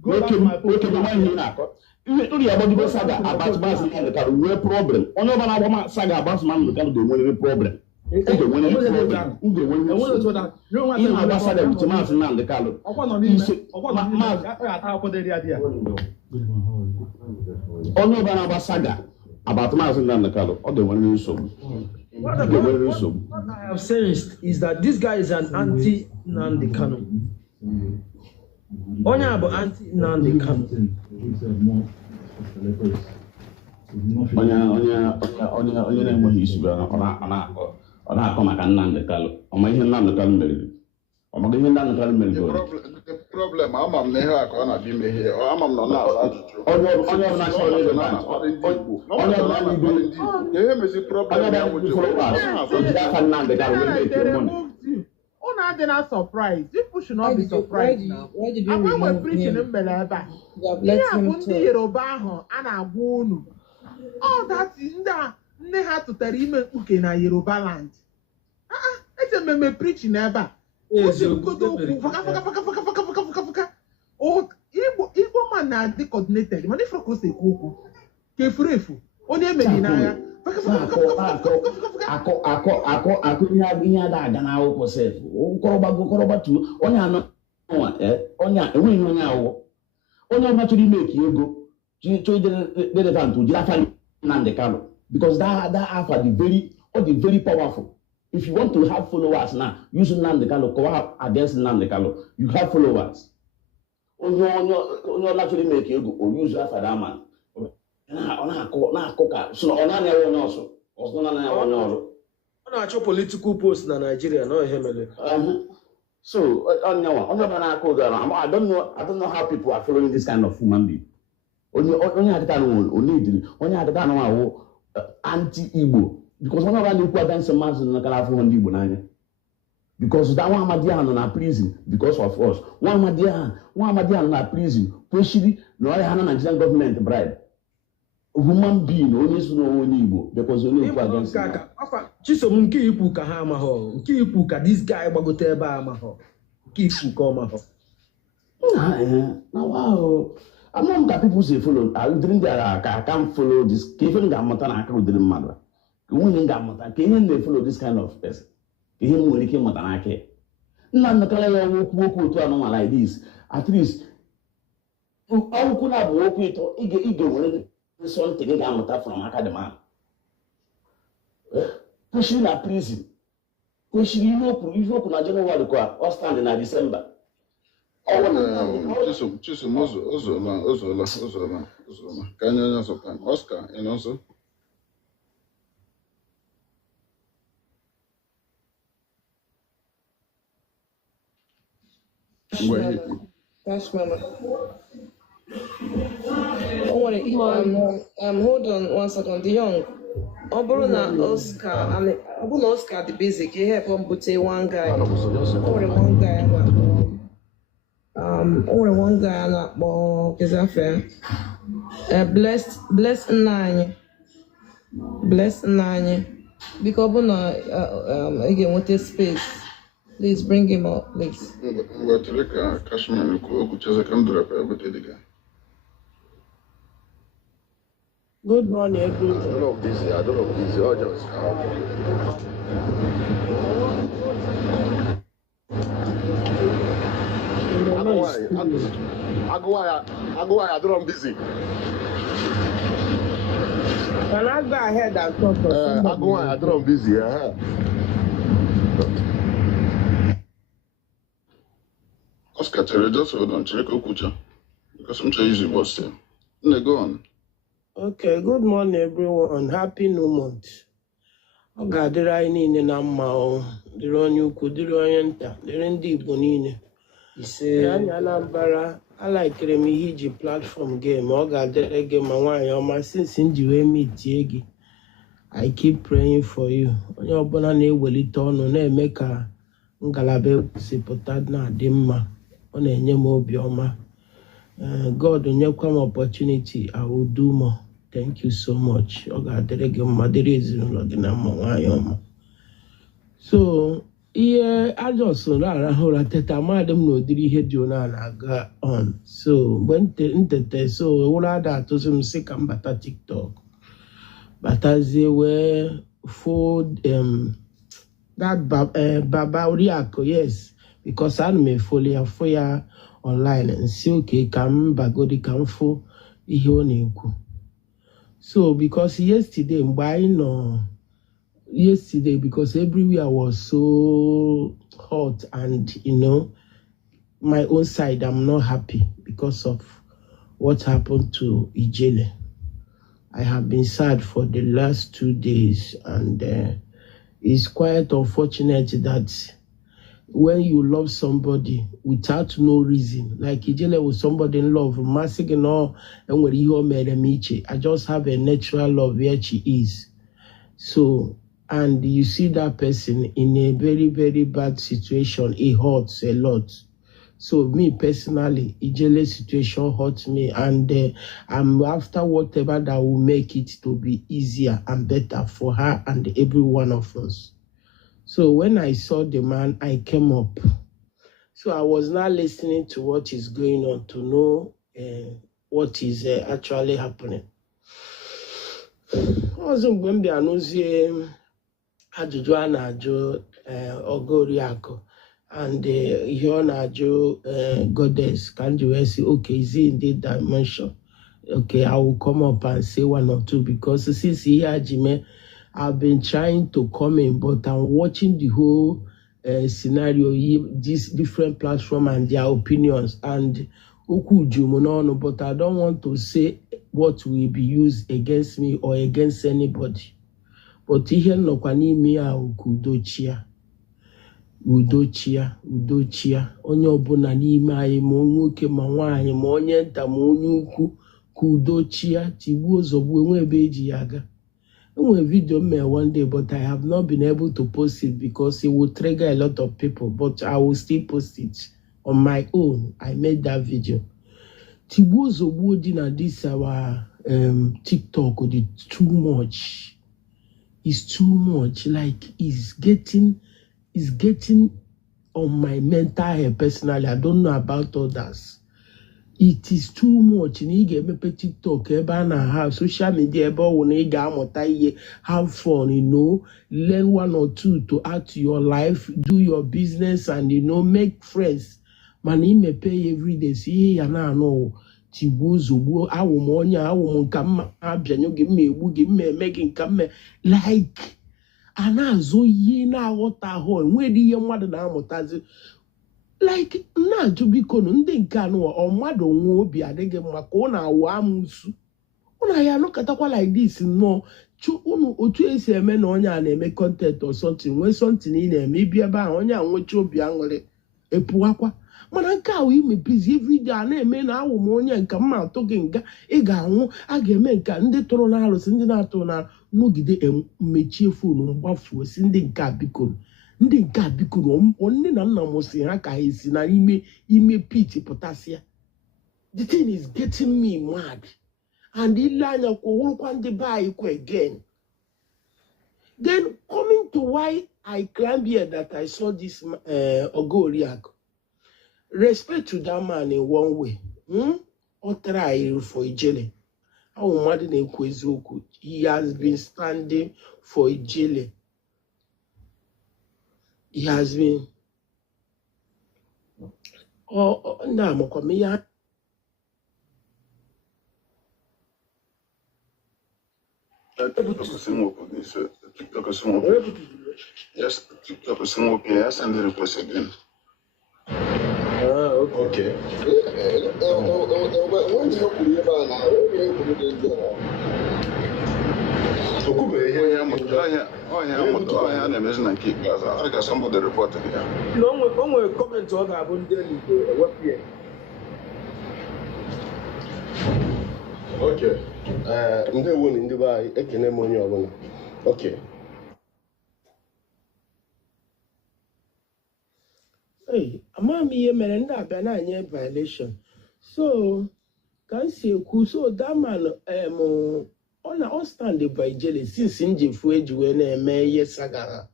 Okay, one here na-akọ. Only about the saga about Basman and the real problem. Only about saga about Basman and the real problem. What I have said is that this guy is an anti-Nnamdi Kanu. Onye bụ anti-Nnamdi Kanu. Onye na-enweghị isi ọ na-akọ maka Nnamdi Kanu. Ọma ihe Nnamdi Kanu meriri. Ọmaga ihe Nnamdi Kanu meriri. The problem, ama m na ihe a ka ọ na-abịa ime ihe. Ama m na ọ na-asa ajụjụ. Onye ọbụla chọrọ ịdị na onye ọbụla ndị ihe mezi problem ya nwụchi ojide aka Nnamdi Kanu wee na-eke money. Not surprised. People should not be surprised now. I'm not preaching in Belaba. Yeah, Bundi Yoruba, and I won. Oh, that is that. They had to tell him okay na Yoruba land. It's a me preaching never. Oh, Igbo man na the coordinated. Money for course ekuku. Kefurefu. Onye menina. Ako ihe ada aga na akwụkwọ sef kọrọba tu onye anọ onye enweghị onye awụ onye ọbụla chọrọ ime eki ego chọrọ relevant ojiri afa Nnamdi Kanu because that afa the very powerful. If you want to have followers now use Nnamdi Kanu come up against Nnamdi Kanu you have followers onye ọbụla chọrọ ime eki ego o use afa that man ọ na-akụ ka ọ na-anyawa onye ọsọ ọ na-achọ political post na Nigeria na ihe mere. So onye ọbụla na-akụ ụzọ I don't know how people are following this kind of human being. Onye akịta na awụ anti-Igbo because onye ọbụla na-ekwu against mmadụ na kara afọ ndị Igbo n'anya because that nwa amadi ahụ nọ na prison because of us. Nwa amadi ahụ nọ na prison kwesịrị na ọrịa ha na Nigerian government bribe human being onye so no onye Igbo because only ekwu against Chisom nke ikwu ka ha amaghọ nke ikwu ka this guy gbagote ebe a amaghọ nke ikwu ka ọ maghọ na wow I'm not that people say follow during their I can't follow this even ga-amụta na aka udiri mmadụ nwunye ga-amụta ka ihe na-follow this kind of person ihe nwere ike ịmụta n'aka Nnamdi Kanu ya okwu otu anụmanụ like this at least akwụkwọ na-abụ okwu ịtọ ige nwere something ị ga-amụta from aka the man. Kwesịrị na prison kwesịrị ihe okwu na Jenụwarị kwa ọ stand na Disemba. Chisom ozola ka anyị onye ọzọ time. Oscar ị nọ nso? That's Mama. Oh, what hold on one second. The young. Oscar the basic. He help him put one guy. Only one guy. Only one guy. Not more. Is that fair? Blessed nine. Because again with this space. Please bring him up, please. Good morning, everyone. I don't know if this is all just I go why I don't busy. Can I go ahead and talk for somebody? I go why I don't busy. Oscar, just hold on, check Okucha. Because I'm trying to use your voice there. Go on. Okay, good morning, everyone. Happy New Month. Ọ ga-adịrị anyị niile na mma ọ dịrị onye ukwu dịrị onye nta dịrị ndị Igbo niile. Anyị Anambra alaikere m ihe iji platform game ọ ga-adịrị gị ma nwaanyị ọma since m ji wee meetie gị. I keep praying for you. Onye ọbụla na-ewelite ọnụ na-eme ka ngalaba ekwusịpụta na-adị mma. Ọ na-enye m obi ọma. God nyekwa m opportunity, I will do more. Thank you so much. So, I just saw teta madam no diri he na ga on. So, when so all that to some sick and bata TikTok. But as they were for that Baba Uriako, yes, because I'm a fully affair online and see okay come bagodi come for ihoniku. So because yesterday because everywhere was so hot and my own side I'm not happy because of what happened to Ijele. I have been sad for the last 2 days and it's quite unfortunate that when you love somebody without no reason, like Ijele was somebody in love, I just have a natural love where she is. So, and you see that person in a very, very bad situation, it hurts a lot. So me personally, Ijele's situation hurts me, and I'm after whatever that will make it to be easier and better for her and every one of us. So when I saw the man, I came up. So I was now listening to what is going on to know what is actually happening. Also, when they announced Ajuju Ogoriako and Ajo Goddess, can you say, okay, is it in the dimension? Okay, I will come up and say one or two because since here, Jimmy, I've been trying to comment, but I'm watching the whole scenario, these different platforms and their opinions, and but I don't want to say what will be used against me or against anybody. But here no kwani mi a udochia. Onye ọbụla n'ime anyị ma onye nwoke ma nwaanyị ma onye nta ma onye ukwu kudochia tigbuo zogbu enwe ebe eji ya aga. A video one day, but I have not been able to post it because it will trigger a lot of people. But I will still post it on my own. I made that video. Tibuzo Wodina, this our TikTok, it's too much. It's too much. Like it's getting on my mental health personally. I don't know about others. It is too much. You get me TikTok, have social media, have fun, learn one or two to add to your life, do your business, and make friends. Money may pay every day. See, no. tigbuo zogbuo awụ m onye awụ m nka mma abịanyụ gị mma egbu gị mma eme gị nka mma like a na-azụ ihe na-aghọta ahụ enweghị ihe mmadụ na-amụtazi like na-ajụ biko ndị nke anụ ọ mmadụ nwee obi adịghị mma ka ọ na-awụ amụsụ ụlọ ya anụkọtakwa like this nnọọ unu otu esi eme na onye a na-eme content or something nwee something ị na-eme ibi ebe ahụ onye a nwecha obi aṅụrị epụwakwa mana nke ahụ imepizi vidio a na-eme na awụ m onye nka mma atụ gị nga ị ga-anwụ a ga-eme nka ndị tụrụ n'alụsị ndị na-atụ na nrụgide mechie fonu mgbafuo si ndị nke a bikoro nne na nna m si ha ka ha esi na ime pit pụtasịa. The thing is getting me mad. And ile anya kwụrụkwa ndị be anyị kwa again. Then coming to why I climb here that I saw this Ogoriak. Respect to that man in one way. Or try for Ijele. How mad in Kwezoku. He has been standing for Ijele. He has been. Oh, no, Mokomiya. Yes, TikTok is more okay. I send the request again. Okay. When you put it on now, you put it in I got somebody reported here. No, comment on that. Okay. Ndị won ndị be anyị ekene m onye ọbụla. Okay. Hey, ama m ihe mere ndị abịa na-anye violation. So, ka m si ekwu, so that man ọ stand by Ijele since njefu eji wee na-eme ihe sagara.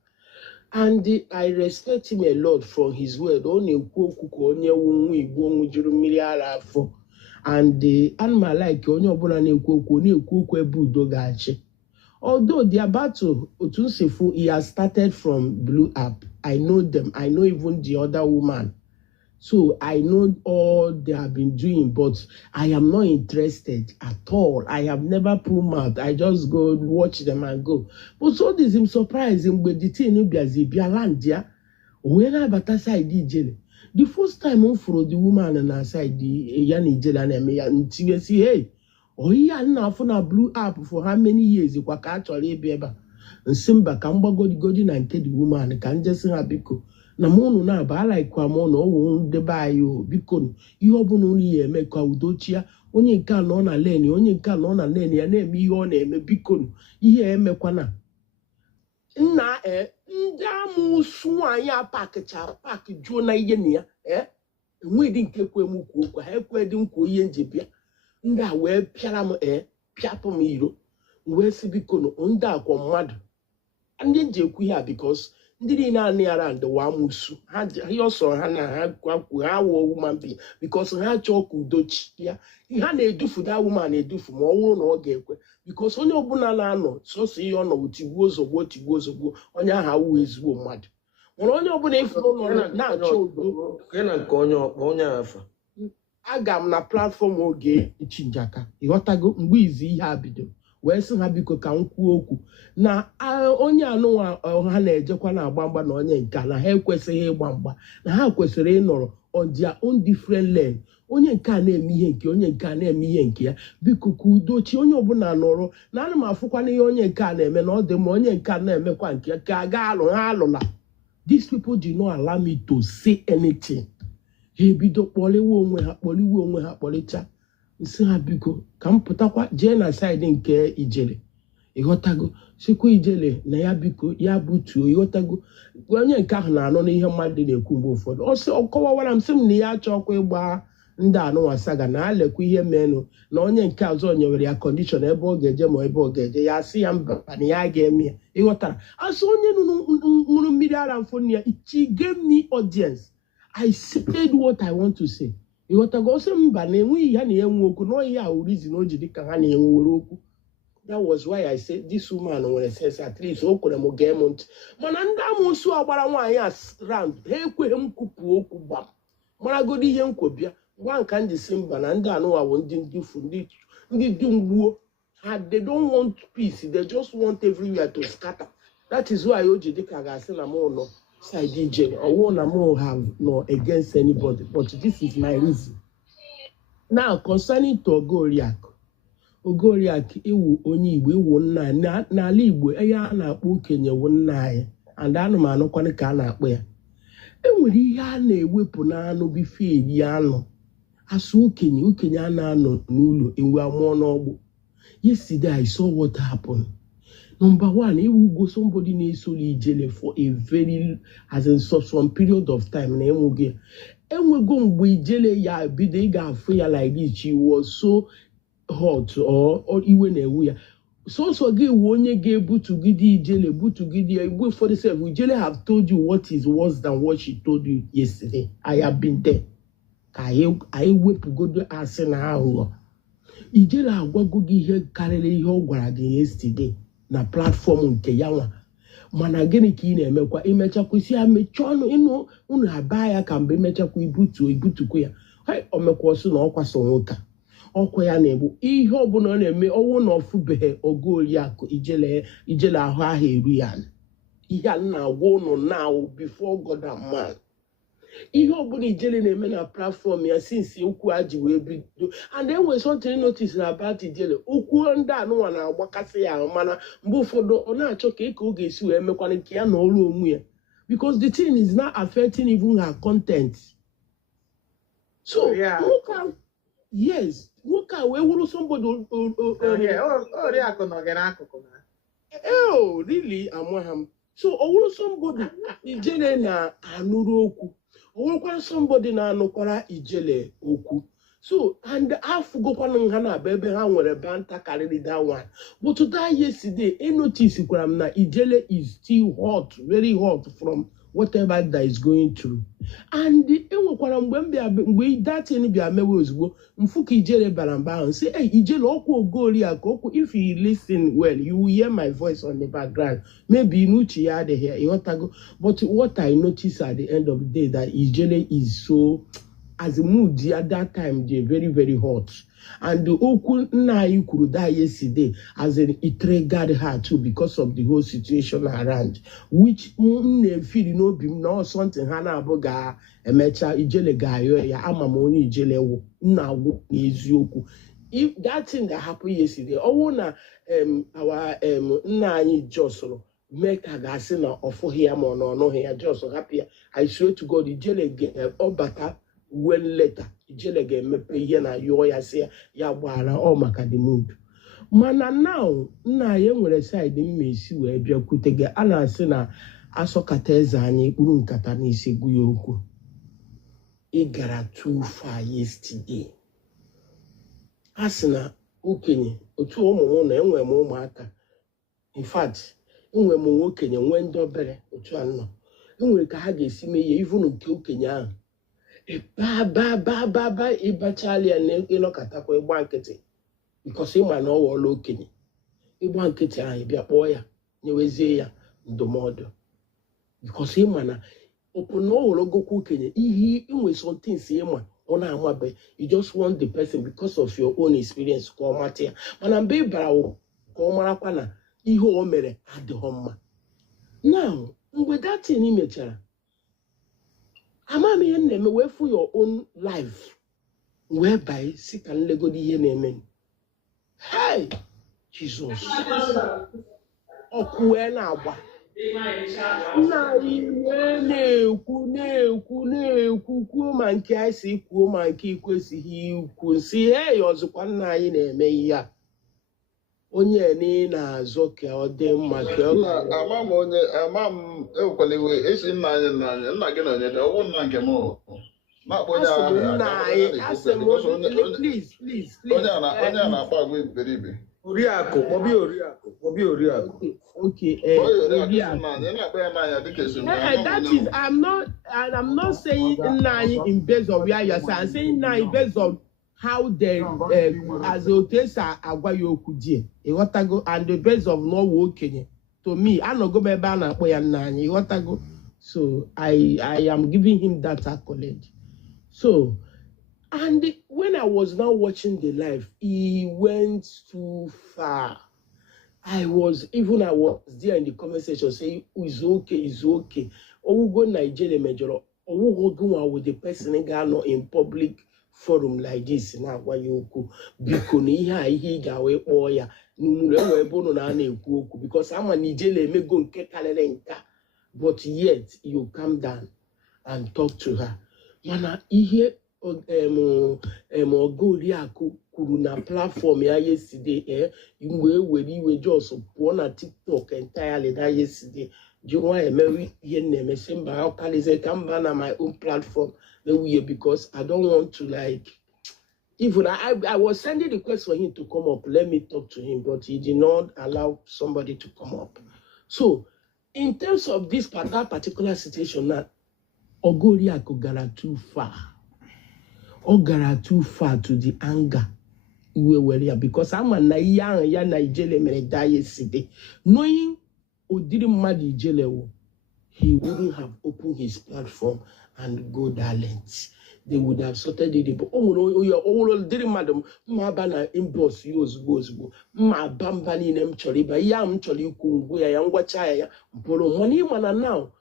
And I respect him a lot from his word. Ọ na-ekwu okwu ka onye wu nwa Igbo nwụjuru mmiri ara afọ. And the animal like onye ọbụla na-ekwu okwu ebe udo ga-achị. Although their battle, Otunsefu, he has started from Blue App. I know them. I know even the other woman. So I know all they have been doing, but I am not interested at all. I have never put mouth. I just go watch them and go. But so this is surprising. But the thing is, land ya, when I bata side Ijele. The first time I follow the woman and I said the Yan Ijele and me and see, hey, oh yeah, now for na Blue App for how many years? You can actually be able. And Simba can go and tell the woman can just have biko. Na mono na ba like kwa mono won de ba yo biko. You open only ye make kwa udochia. Onye nka no na leni, onye nka no na leni ya na eme ihe ọ na-eme biko. Ihe emekwa na. Nna ndị amụsụ anyị apakịcha pak juo na ihe na ya enwedị nke kwe m kwuo okwu ha ekwedị m kwuo ihe njebịa ndị a wee pịara m pịapụ m iro wee si biko ndị akwa mmadụ ndị nji ekwu ya bikos ndị niile anị ara ndị wa amụsụ ha ọsọ ha na ha kwakwu ha wụọ woman bi bikos ha chọọ ka udochi ya ha na-edufu da woman na-edufu ma ọ bụrụ na ọ ga-ekwe bikos onye ọbụla na-anọ sọsọ ihe ọ nọ tigbuo ozugbo onye ahụ awụ ezigbo mmadụ nwere onye ọbụla ifuru nọ na-achọ udo na nke onye ọkpọ onye afa aga m na platfọm oge ichinjaka ịghọtago mgbe izi ihe a bido wee sị ha biko ka m kwuo okwu na onye anụnwa ha na-ejekwa na-agba mgba na onye nka na ha ekwesịghị ịgba mgba na ha kwesịrị ịnọrọ on their own different lane onye nke a na-eme ihe nke onye nke a na-eme ihe nke ya biko ka udochi onye ọbụla nọrọ na ana m afụkwa na ihe onye nke a na-eme na ọ dị ma onye nke a na-emekwa nke ka a ga alụ ha alụla. These people did not allow me to say anything. Ha ebido kpọliwe onwe ha kpọlicha nsị ha biko ka m pụtakwa jee na saịdị nke Ijele ịghọtago sikwa Ijele na ya biko ya butuo ịghọtago onye nke ahụ na-anọ n'ihe mmadụ na-ekwu mgbe ụfọdụ ọ kọwawara m sị m na ya achọkwa ịgba ndị anụnwa saga na alekwa ihe menụ na onye nke ọzọ nyewere ya kọndishọn ebe ọ ga-eje ma ebe ọ ga-eje ya sị ya mba na ya ga-eme ya ịghọtara asị onye ṅụrụ mmiri ara mfụ ya she gave me audience. I said what I want to say. ịghọtago ọsị mba na enweghị ya na enwe okwu na ihe ahụ reason o ji dị ka ha na-enwewere okwu. That was why I said this woman nwere sense at least o kwere m gee m ntị mana ndị amụsụ agbara nwaanyị a round ha ekweghị m kwupụ okwu gbam maragodi ihe nkwobịa One can December and then no one didn't do for the doom. They don't want peace, they just want everywhere to scatter. That is why Ojidika Gasenamo no side DJ or one more have no against anybody. But this is my reason. Now concerning to Ogoriak iwu onye Igbo iwu nna n'ala Igbo ya na-akpọ okenye wu nna anyị and anụmanụ kwanụ ka a na-akpọ ya. Enwere ihe a na-ewepụ n'anụ bife eri anụ. Asụ okenye a na-anọ n'ụlọ ewu amụọ n'ọgbụ. Yesterday I saw what happened. Number one, he will go somebody needs to ijele for a very some period of time. And we go ijele ya bide ga ya like this. She was so hot or even a way. So ge wonye ge butu gidi ijele for the self. Ijele have told you what is worse than what she told you yesterday. I have been there. I whip good ass in a Ijele agwago gị ihe karịrị ihe ọ gwara gị yesterday na platform nke ya nwa mana gịnị ka ị na-emekwa imechakwa isi amechi ọnụ ịnụ unu aba ya ka mgbe imechakwa ibutukwa ya omekwa ọsọ na ọkwa so nwoke ọkwa ya na-egbu ihe ọbụla ọ na-eme ọnwụ na ọfụbeghị Ogoriakụ ijele ahụ ahụ eru ya ihe a na-agwa ụnụ now before God and man. Ihe ọbụla ijele na-eme na platform ya since okwu aji wee bido and then when something notice about ijele okwu ndị anụnwa na-agbakasị ya mana mgbe ụfọdụ ọ na-achọ ka ọ ga-esi wee mekwana nke ya na ọrụ onwe ya because the thing is not affecting even her content. So yes, nwoke a wee wụrụ somebody Oriakụ nọ gị n'akụkụ na. Oh, really? Amaham. So ọ wụrụ somebody ijele na-anụrụ okwu. Or somebody na nokwara ijele okwu. So and after go hana baby ha nwere banta carry that one. But today yesterday, I notice na ijele is still hot, very hot from whatever that is going through. And enwekwara mgbe that thing bia mewe ozugbo mfuka ijele baramba ahụ say hey ijele okwu Ogoriakụ okwu if you listen well you will hear my voice on the background maybe inuchi ya dey here ịghọtago but what I notice at the end of the day that ijele is so as a mood at that time they very very hot and the okwu nna anyị kwuru that yesterday as in it triggered her too because of the whole situation around which feel no be no something ha na-abụ ga emecha ijele ga-ayọ ya ama m onye ijele wụ na-agwụ n'eziokwu. If that thing that happened yesterday ọwụ na our nna anyị jọsụrụ mee ka ga-asị na ọfụghị ya ma ọ na ọnụghị ya jọsụ hapụ ya I swear to God ijele ọbata when later ijele ga-emepe ihe na yọọ ya si ya gbara ọ maka the mood mana now nna ya nwere side mmesi wee bịa kwute gị a na-asị na asọkata eze anyị kpuru nkata n'isi gwu ya okwu. Ị gara too far yesterday. A sị na okenye otu ụmụ m na enwe m ụmụaka in fact enwe m nwokenye nwee ndị obere otu anọ enwere ka ha ga-esi mee ya even nke okenye ahụ ba ịbachala ya na ịnọkatakwa ịgba nkịtị because ịma na ọ ghọọla okenye ịgba nkịtị ahụ bịa kpọọ ya nyewezie ya ndụmọdụ because ịma na ọpụ na ọ ghọrọ gokwa okenye ihe inwe something si ịma ọ na-amabe you just want the person because of your own experience ka ọ mata ya mana mgbe ị bara ka ọ marakwa na ihe o mere adịghị mma. Now mgbe datin mechara amam ihe na-eme wee for your own life whereby si ka nlegodi ihe na-eme. Hey Jesus ọkụ wee na-agba na iwe na-ekwu kwuo ma nke anyị si kwuo ma nke ikwesịghị ikwu si hey ọzọkwa nna anyị na-eme ihe a onye na-azọ ka ọ dị mma ka ọ ama m ekwela iwe esi nna anyị nna gị na onye dị ọwụ nna nke m na-akpọ onye a na-akpọ agwa iberibe Oriakụ Obi Oriakụ. Okay, that is I'm not saying nine in base of where you're saying. I'm saying nine based on how they as a tesa agwa yoku die. Iwotago and the base of no working. To me, I no go be na akpo ya nine. Iwotago. So I am giving him that accolade. So And when I was now watching the live, he went too far. I was there in the comment section saying, it's okay. Or we go Nigeria major, or we go with the person in public forum like this now. Why you go? Because he gawe oya. Because I'm a Nigeria me go nke. But yet you come down and talk to her. Mana ihe Ogoriaku kwuru na platform ya yesterday iwe just pụọ na TikTok entirely that yesterday. You want to ihe na-emesi mba ọkalize ka mba na my own platform because I don't want to like even I was sending requests for him to come up, let me talk to him, but he did not allow somebody to come up. So in terms of this particular situation now, Ogoriaku gara too far. Gara too far to the anger. Because I'm a Nigeria mere die yesterday. Knowing Odiri Ijele, he wouldn't have opened his platform and go that length. They would have sorted it. But madam, Mabana impulse goes. Ma bambani nem choriba, yam choli kungu, yam wachaya, poro money mana now.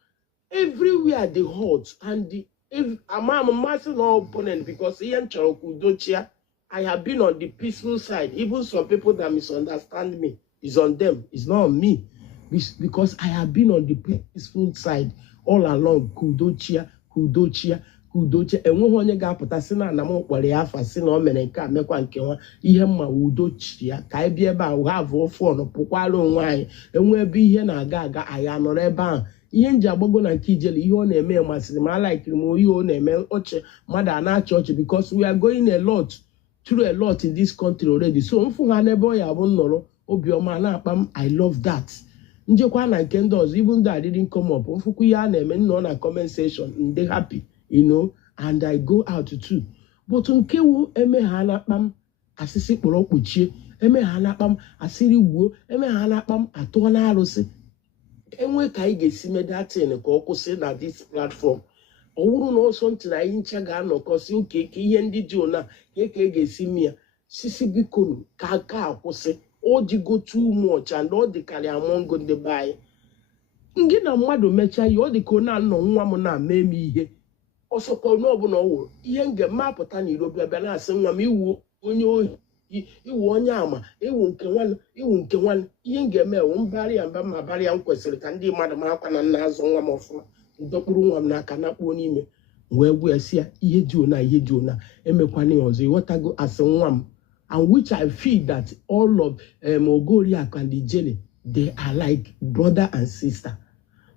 Everywhere the hot and the I'm a massive opponent because I have been on the peaceful side. Even some people that misunderstand me is on them. It's not on me. Because I have been on the peaceful side all along. Kudochia. And when got potasina and I'm fascina meneka mekwa nkewa ihe ma udochia ka ebe have all for no pokwalo nwanyị enwe ebe ihe na-aga aya nọrọ ebe ahụ. Ihe nji agbago na nke Ijele ihe ọ na-eme masịrị m like m oyi ọ na-eme oche mmadụ a na-achị ọchị because we are going through a lot in this country already. So mfu ha n'ebe ọ ya bụ nnọrọ obiọma na-akpa m I love that. Njekwa na nke ndị ọzọ even though I didn't come up mfukwu ihe a na-eme nnọọ na comment section ndị happy and I go out too. But nke wu eme ha na-akpa m asịsị kpọrọ kpuchie eme ha na-akpa m asịrị gbuo eme ha na-akpa m atụọ na arụsị. Enwe ka ị ga-esi medatin ka ọ kwụsị na this platform. Ọ wụrụ na ọsọ ntị na anyị ncha ga-anọkọsị oke ka ihe ndị dị ona ka ị ga-esi mịa sisi biko ka aka akwụsị. Ọ dịgo too much and ọ dịkarị among ndị be anyị. Ngị na mmadụ mechaa ihe ọ dịka ọ na-anọ nwa m na-ame m ihe ọsọkwa n'ọbụla ọ wụrụ ihe m ga-emapụta na iro bịa na-asị nwa m iwu onye ohi iwu onye ama iwu nke nwanne ihe m ga-eme ewu mbara ya mba ma bara ya m kwesịrị ka ndị mmadụ makwa na nna azụ nwa m ọfụma ndọkpụrụ nwa m n'aka na kpuo n'ime wee gwa ya si ya ihe dị ona emekwana ya ọzọ ịghọtago asị nwa m. And which I feel that all of Ogoriaku and Ijele, they are like brother and sister.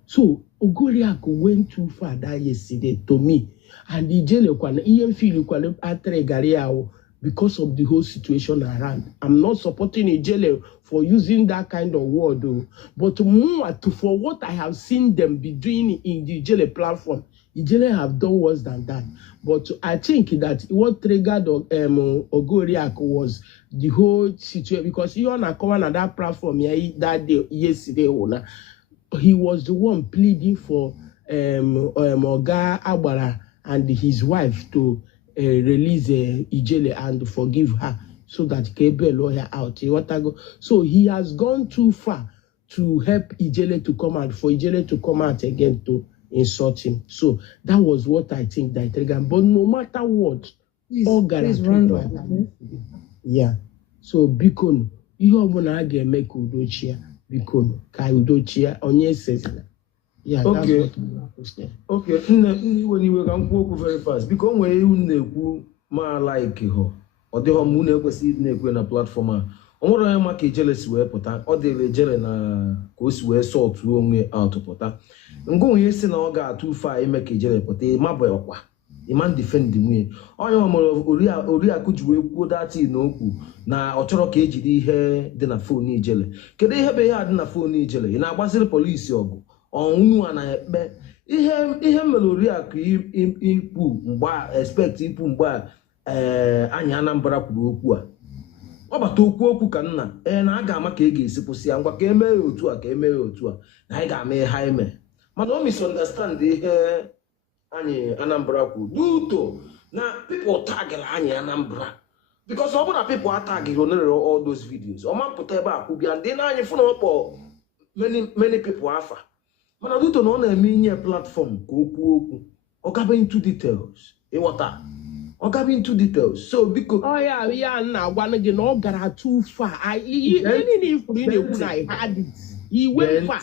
So Ogoriaku went too far that yesterday to me. And Ijele kwana even feel kwana atre gariao because of the whole situation around. I'm not supporting Ijele for using that kind of word though. But more for what I have seen them be doing in the Ijele platform. Ijele have done worse than that. But I think that what triggered Ogoriaku was the whole situation because he on that platform that day yesterday. He was the one pleading for Oga Agbara and his wife to release Ijele and forgive her so that he can bail lawyer out. So he has gone too far to help Ijele to come out, for Ijele to come out again to insult him. So that was what I think that triggered. But no matter what, all guaranteed. Yeah. So Bikono, you are gonna get make Udochia. Bikono, Kai Udochia, Onye says. Yeah, okay. That's what Okay. When you can walk very fast. Because when you ma like her, or the Homune was in a platform. Ọmụrụ onye maka Ijele si wee pụta ọ dịrị Ijele na ka o si wee sọtụ onwe out pụta ngụ onye si na ọ ga-atụ fa ime ka Ijele pụta ịma bụ ọkwa ịma defend nwunye onye ọmụrụ Oriakụ ji wee kwuo dati na okwu na ọ chọrọ ka ejide ihe dị na fon Ijele. Kedu ihe bụ ihe a dị na fon Ijele? Ị na-agbaziri polisi ọgụ ọnwụnụ a na-ekpe ihe mere Oriakụ ikwu mgba expect ikwu mgba anyị Anambra kwuru okwu a ọ bata okwu ka nna na a ga-ama ka ga-esi kwụsị ya ngwa ka eme ya otu a ka eme ya otu a na anyị ga-ama ihe anyị mere mana o misunderstand ihe anyị Anambra kwuru duto Now people tag Anambra. Because some of people are tagging all those videos. Or man put and then I follow many people offer. But I don't know a mini platform. Or go into details. What or go into details. So because now one again all got too far. I had it. He went far.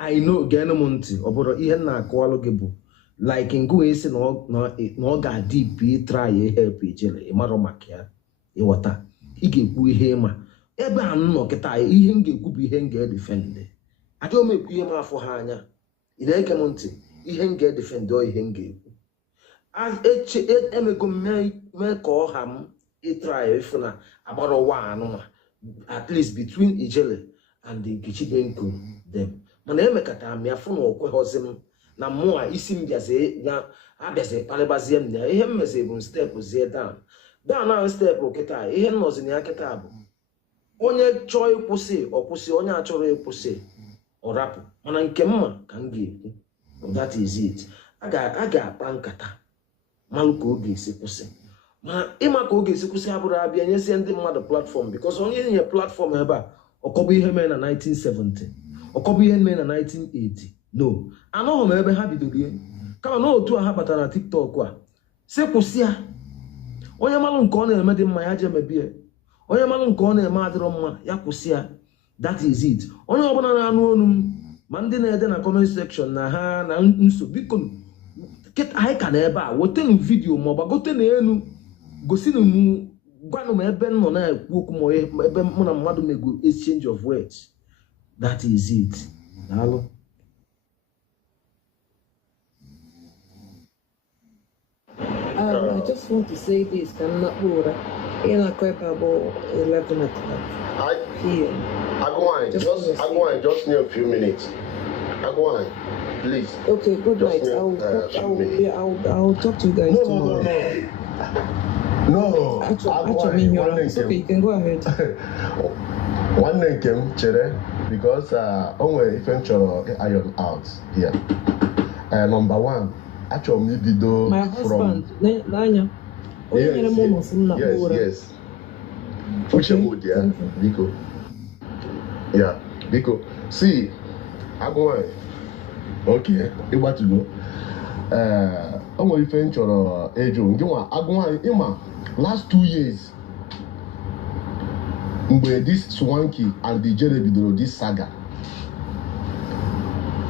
I know Genamonti or Iana Qualogable. Like in go is no got deep try help each other. Maromakia. Water. He gave we him. Eba no keta ihe ngekwu bụ ihe nge defend. I don't make him for hanya. In Ekamonti, ihe nge defend or ihe ngekwu. As emego me call ham try if na about a one at least between Ijele and the Kichigenko them. Mana emekata me afunu okwe hozim na mo a isim biase na abese palebaziem na ihe mmese bụ step zie down. Down now step oketa ihe nnozi na aketa bụ onye chọọ ịkwụsị ọkwụsị onye achọrọ ịkwụsị ọrapụ mana nke mma ka m ga-ekwu that is it a ga-akpa nkata malụ ka ọ ga-esi kwụsị ma ịma ka ọ ga-esi kwụsị abụrụ abịa nyesie ndị mmadụ platform because onye nye platform ebe a ọkọbụ ihe mere na 1970 ọkọbụ ihe mere na 1980 no anọghị m ebe ha bidoro ihe kama na otu a ha batara na TikTok a si kwụsị ya onye malụ nke ọ na-eme dị mma ya je mebie onye malụ nke ọ na-eme adịrọ mma ya kwụsị ya that is it onye ọbụla na-anụ onu m ma ndị na-ede na comment section na ha na nso biko anyị ka na ebe a wetenu vidio ma ọ gbagote na elu gosinu m gwanụ m ebe m nọ na-ekwu okwu ma ebe mụ na mmadụ mego exchange of words that is it daalụ. I just want to say this, I'm not sure. In a quick about 11 o'clock. Agwan, just need a few minutes. Agwan, please. Okay, good night. I'll talk to you guys tomorrow. No. Actually, it's okay, you can go ahead. One name came, Chere, because only if you iron out here. Number one. Actually, video my husband, Nanya. Yes. Okay. Biko. Yeah, Biko. See, I'm going. Okay, you want to go? I'm going to finish your age. I'm going last 2 years. Where this Swanky and the Jerry video, this saga.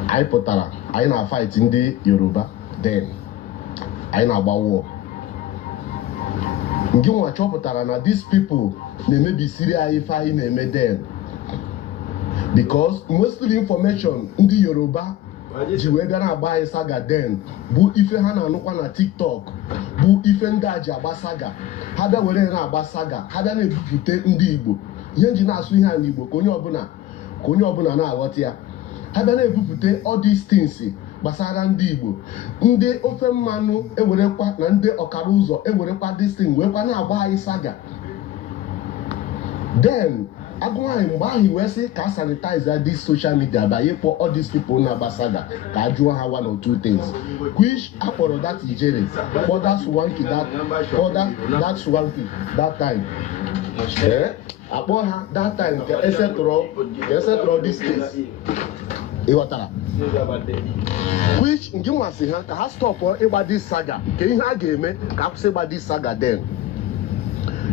I put I na fight in the Yoruba. Then I know about war. Give one chopper na these people they may be Syria if I name them because most of the information in the Yoruba jiwe gana buy saga then bu ife hana no na TikTok bu ife ndaji aba saga hada were na aba saga hada na ebupute ndị Igbo ihe nji na-asụ ihe a n'Igbo ka onye ọbụla na-aghọta ya hada na ebupute all these things gbasara ndị Igbo ndị ofe mmanụ ewerekwa na ndị ọkara ụzọ ewerekwa this thing wekwa na-agba anyị saga then agụnwaanyị mgbe ahụ wee sị ka sanitize this social media by for all these people na-agba saga ka ajụọ ha one or two things which akpọrọ that Ijere for that Swanky that Swanky that time akpọ ha that time ka esetụrụ this case ịghọtara which nke nwasị ha ka ha stop ịgba this saga ka ihe a ga-eme ka akwụsị ịgba this saga then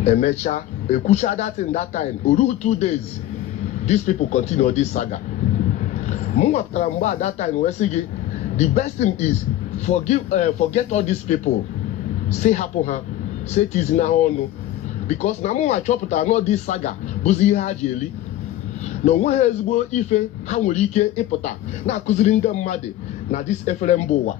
emecha ekwucha that in that time oru 2 days these people continue this saga m nwapụtara mgbe at that time wee sị gị the best thing is forget all these people say hapụ ha say tizina ha ọnụ because na mụ nwa chọpụtara na this saga bụzi ihe ha ji eli na onweghị ezigbo ife ha nwere ike ịpụta na-akụziri ndị mmadụ na dis efere mba ụwa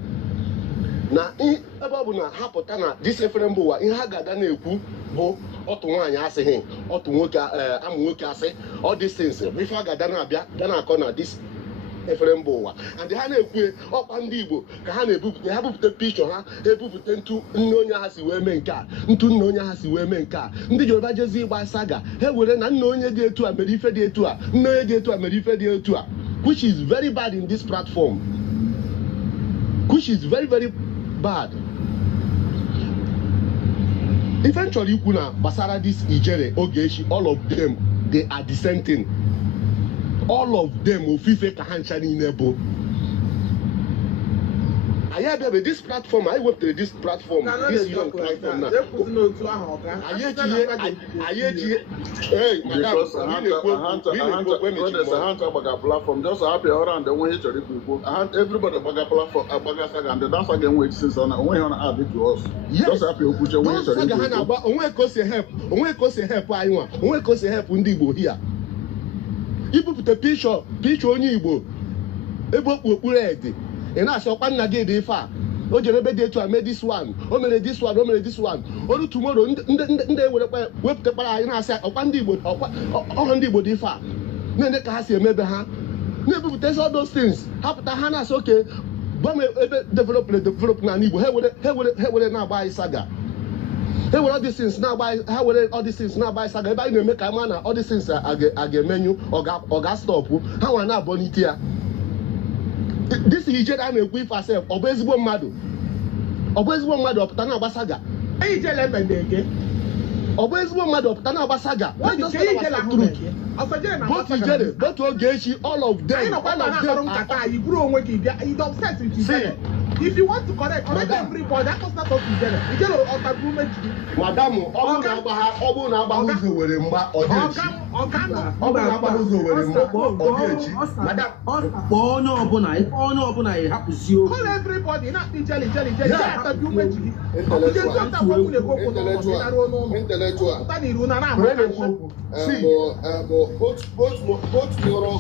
na ebe ọ bụ na ha pụta na dis efere mba ụwa ihe ha ga-ada na-ekwu bụ otu nwaanyị asịghị otu nwoke amụ nwoke asị all these things ife ha ga-ada na-abịa ga na-akọ na dis efere mba ụwa and ha na-ekwu ọkwa ndị Igbo ka ha na-ebupụta ha bupụta pikchọ ha ebupụta ntu nne onye ha si wee mee nke a ntu nna onye ha si wee mee nke a ndị Yoruba jezi ịgba saga ha were na nna onye dị etu a mere ife dị etu a nne onye dị etu a mere ife dị etu a which is very bad in this platform which is very very bad Eventually, you kuna basara this Ijere, Ogechi, all of them, they are the same thing. All of them, Ofife Kahanchani Nebo. I had this platform. I went to this platform. This young platform now. Hey, madam, because I have a platform. Just happy around the way people. Everybody bag a platform, a bag saga, and the dance again wait since on when on add it to us. Just happy you put your way to help. Onwe cause help. I want. Onwe cause help Igbo here. You put a picture on Igbo. Ebo pupuredi. And I saw one again they far. Oh, you never did to I made this one. Oh, made this one. Oh, made this one. Only tomorrow, they will whip the bar and I said, oh, one day would oh, day would differ. Then the car say, maybe, huh? Never test all those things. Half the Hannah's okay. But develop now. He would now buy saga. He will all these things now buy. How will all these things now buy saga? If I make a man, all these things are get menu or gas stop. How are now bonitia? This is Ijere I'm equipped herself. Obezbo madu oputana abasaga. Ijele mendege. Obezbo madu oputana abasaga. What is Ijele truth? Both Ijere, both Ogechi, all of them. You grow away. You upset with Ijele. If you want to correct everybody, that was not what Ijele. Ijele or Tabume. Madam, Obu Nabahuzo were mba Ogechi. Obu Nabahuzo were mba Ogechi. Madam, call everybody, not Ijele.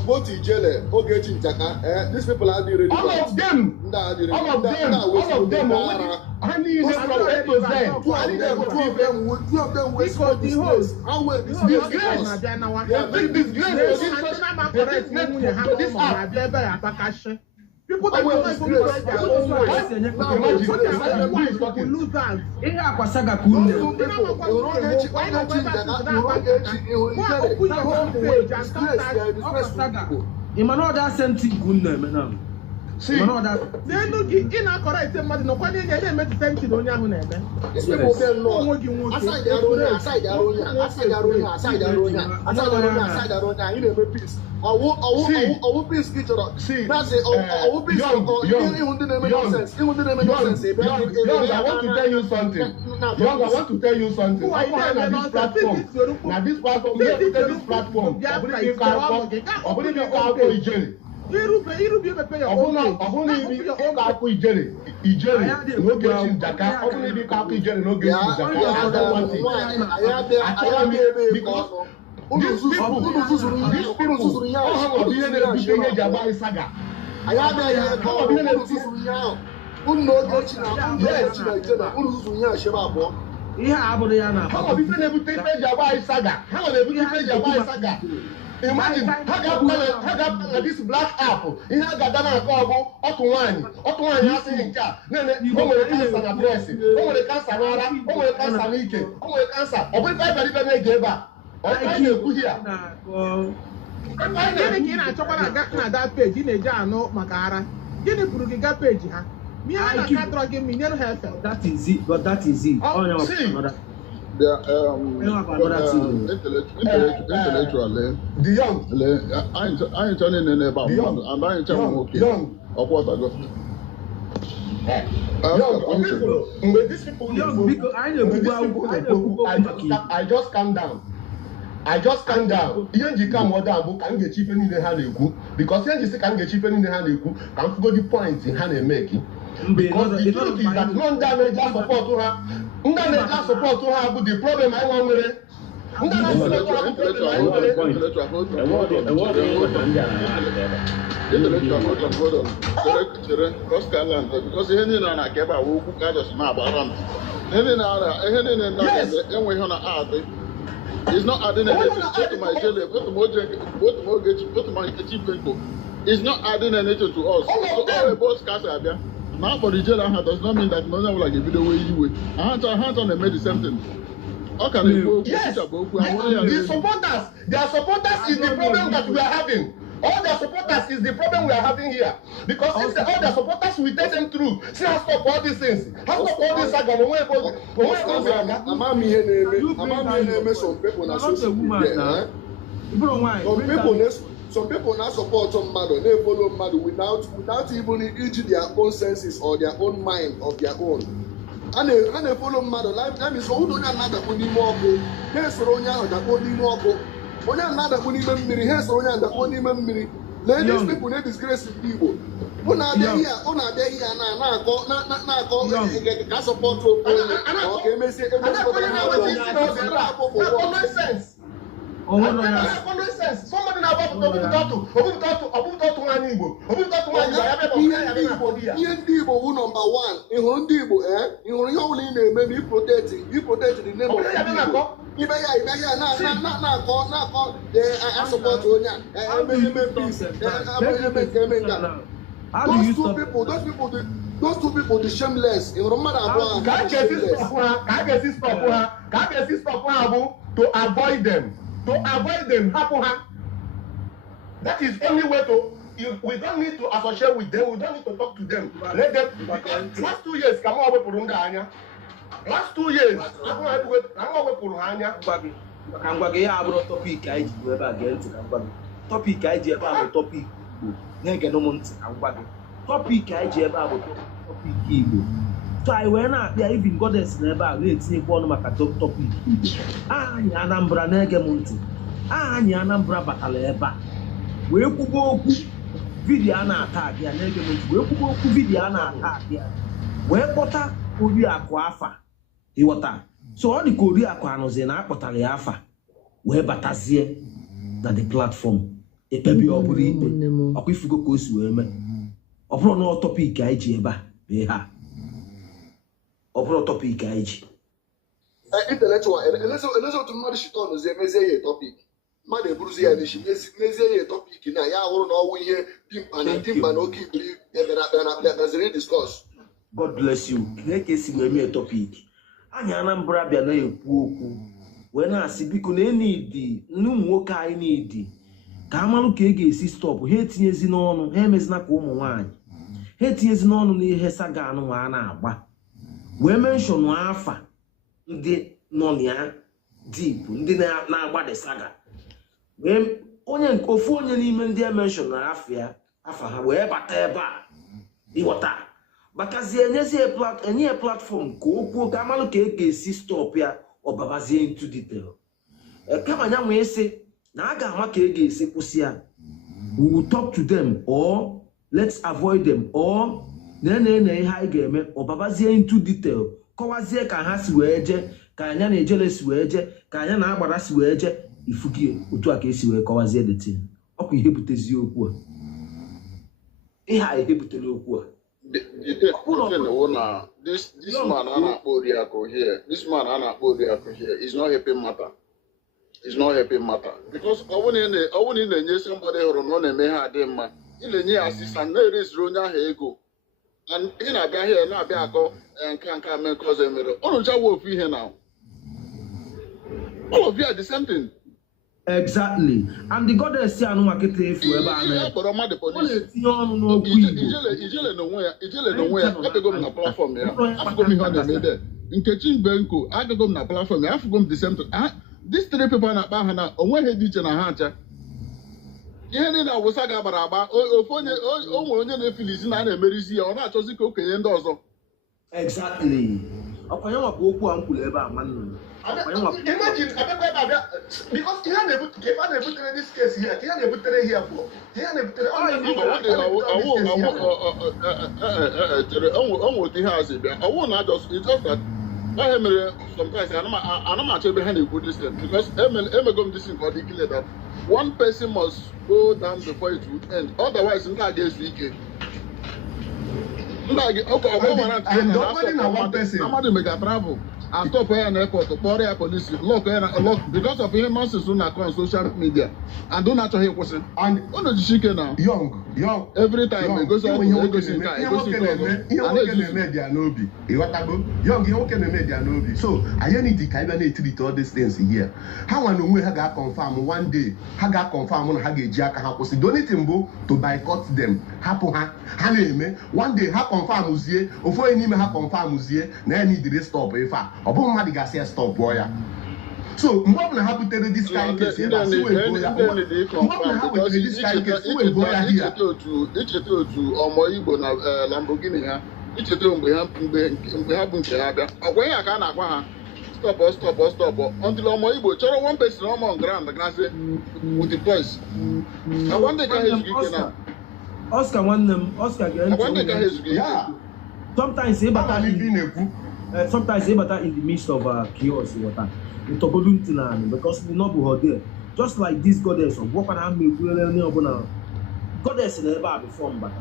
Both Ijele, Ogechi, Jaka, these people are the all of them. Honey, two of them because the host. People that don't even know their own voice. See, they no give in a correct somebody no kwani dey make sense to onye ahụ na-eme. People say no. Aside you dey make peace. Owo peace ki choro. See, that's it. Owo peace. I want to tell you something. Young, I want to tell you something. Now this platform. This platform. Ijere no get in Jaka. Only the Kaku Ijere no get in Jaka. Because these people, imagine how this black apple in how Gadana Kogo, Otuani has in car. Then cancer na blessing, cancer Nara, cancer Nike, cancer. Or when I gave up, I good here. Gịnị ka ị na-achọkwa na that page ị na-eji anụ maka ara? Gịnị buru gị gaa page ha? Mie ha na katọrọ gị minye ha efe. That is it, but that is it. Intellectually, the young, I ain't turning in about young, and I ain't telling okay. Young, of what I got. These people, I just calm down. Ihe nji come down bụ ka m ga-echi ife niile ha na-ekwu because ihe nji sị ka m ga-echi ife niile ha na-ekwu ka m fugo the point ha na-emeki because the truth is that no ndị America support ha bụ the problem anyị nwa nwere ndị na-support ha bụ problem anyị nwere because ihe niile na-aka ebe a wee okwu ka just na-agbara m ihe niile enweghị na adị. It's not adding anything to my jelly, to my people. It's not adding anything to us. So all the boss cast are there. Now for the jail does not mean that no one will like a video way you way. Hands on they made the same thing. Okay, yes. The supporters is the problem that we are having. All their supporters is the problem we are having here. Because if all their supporters will take them through, see how stop all these things. How stop all this saga. Some people na social media. Some people now support some mother, they follow mother without even into their own senses or their own mind of their own. And they follow mother. That means who don't have another money more. Here's Ronya that only more. When another money memory, here's Ronya that only memory. Ladies people they disgrace people. Una dey here na go can support to okay me say common sense. Common sense. Somebody na about to one Igbo. Igbo who number 1. Igbo na-eme me protect the name of Igbo. I support Onya. Those two people, the shameless. To avoid them. That is only way to. We don't need to associate with them. We don't need to talk to them. Let them. Because last 2 years, come on, we put on last 2 years, I'm going to put on Kangwage ya abro topic I ji ebe again to kangwage. Topic I ji ebe abro topic na ge no month kangwage. Topic I ji ebe abro topic Igbo. So I were na abia even goddess na ebe a we etinye kwa ọnụ maka topic Igbo. Anya Anambra na ege month. Anya Anambra batala ebe a. We kwugo okwu video na attack ya na ege month. We kwugo okwu video na attack ya. We kpọta obi akụ afa. Iwota. So all the Korea kwanoze na akpọtara ya afa wee batazie na the platform ekpebi ọbụrụ ikpe ọkwa ifugo ka o si wee mee ọ bụrụ na topic anyị ji ebe a bee ha ọ bụrụ topic anyị ji intellectual to mmadụ shit on ozi emezie ya topic mmadụ eburuzi ya n'ishi mezie ya topic na ya hụrụ na ọnwụ ihe dimkpa na oke ibiri bịaziri discuss. God bless you. Na-eke esi wee mee topic anya Anambra bịa na-ekwu okwu wee na-asị biko na enidi ndị ụmụ nwoke anyị na-edi ka amalụ ka ga-esi stọpụ ha etinyezi n'ọnụ ha emezina ka ụmụ nwaanyị ha etinyezi n'ọnụ n'ihe saga anụ nwa a na-agba wee menshọn afa ndị nọ ya deep ndị na-agba the saga wee ofu onye n'ime ndị menshọn na afa ha wee bata ebe a ịghọta bakazie enye platform ka okwu ka amalụ ka ga-esi stop ya ọbabazie into detail kama nya nwee sị na a ga-ama ka ga-esi kwụsị ya we will talk to them or let's avoid them or na ihe anyị ga-eme ọbabazie into detail kọwazie ka ha si wee je ka anya na ejele si wee je ka anya na agbara si wee je ifugie otu a ka esi wee kọwazie the thing ọkwa ihe butezi okwu a ihe a ihe butere okwu a This man here is not helping matter. It's not helping matter. Because I want to somebody who don't know how they man. In assistant, no is Ronya ego. And in a guy here, now be a go and can't make cause a mirror. Oh, no, will be here now. All of you are the same thing. Exactly. And the goddess say no market if we ever I go on the platform here. I go me on the Nkechi Benko, I go na platform. I go the same thing. These 3 people na ba na onwe he DJ na ha acha. Ihe ni na wosaga baraba ofonye onye na filizi na emerizi ya ọ na-achọzi ka okenye ndị ọzọ. Exactly. Akwanya wa bụ okwu a mkwuru ebe a manụ. Imagine, because he had put this case here, he had put it here for. He had put it I won't just, it's just that sometimes I'm not behind a good distance because I'm going to listen for the killer that one person must go down before it would end. Otherwise, I'm not against weekend. And nobody now one person. Somebody make a travel. I stop here in airport to call the police. Look, because of him, nonsense on social media. And don't actually hear question. And on the chicken now. Young. Every time it goes on, it goes in. So I need to kind of treat all these things here. How I know we have confirm one day, Haga confirm on Hage Jack Hapos. Don't need him to boycott them. Hapo Haneme. One day, ha confirm Muzie, or for any ha confirm Muzie, then need to stop if I. Obo Madigasia stop boya. So, what will happen to this kind of case? What will happen to this kind of case? Who will go here? Each to Omoibo Lamborghini. Each to Mbehabunkerabia. Away I can't acquire. Stop. Until Omoibo, Choro one person on ground, with the voice. I want the guy who's Oscar one them. Oscar yeah. Sometimes they better in the midst of chaos water. Because we not go there. Just like this goddess of what can make goddess in the bar before but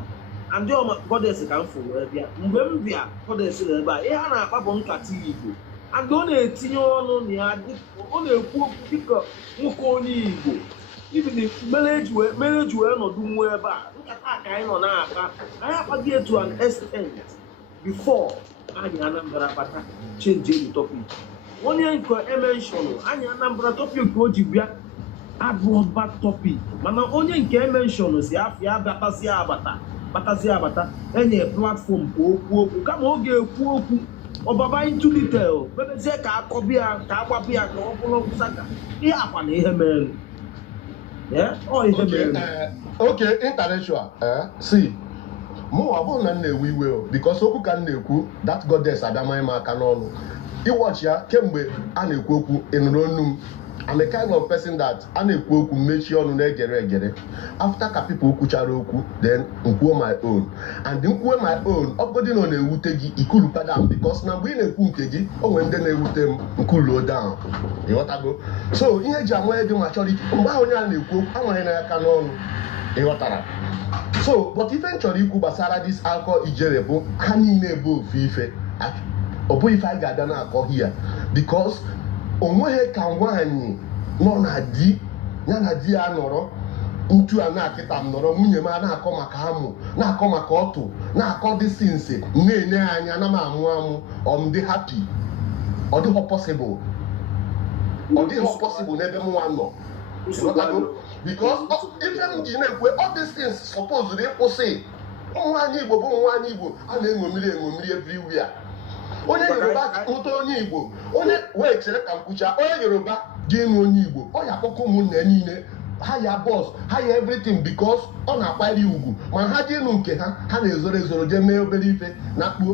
and the goddess can for where we are goddess in the bar. And don't a tinio only a poor picker who call you. Even if marriage were not doing well bad. I have to get to an extent before I change the topic. One year mention, I number topic go to add bad topic. Mana only mention is Batazia, any platform, come on, or Baba into detail. But the Zeka, Kobia, Kawapia, Saga. Yeah, man. Yeah, okay, intellectual. See, more about we will because Oku can neku that goddess Adamaima Canon. You watch ya, Kembe, Anekwoku in Ronum. I'm the kind of person that Anekwoku make sure no get. After people Kucharoku, then Nkwo my own. And Nkwo my own, upgrading on a Wutegi, Ikulu Padam, because now we a Kuntegi, or when then they would them Nkulu down. You want to go? So, in a Jamway, do maturity, Umbaonia Neku, Amana Canon, you so, but eventually, Kubasara, this alcohol is gerable, Hani Nebo Fife. Opo if I got dana call here because onwe can one no na di anoro ntu ana akita noro munye ma na akọ maka hamu na akọ maka otu na akọ this things na-enye anya na ma amu dey happy or dey possible n'ebe mu anọ because if I'm all these things supposed to kwụsị nwa Igbo a na-eṅomiri everywhere. Onye Yoruba ụtọ onye Igbo onye wee chere ka nkwucha onye Yoruba ga-enu onye Igbo ọ ya akpọkọ ụmụnne niile ha ya boss ha ya everything because ọ na-akpali ugwu ma ha dị enu nke ha na-ezoro jee mee obere ife na kpuo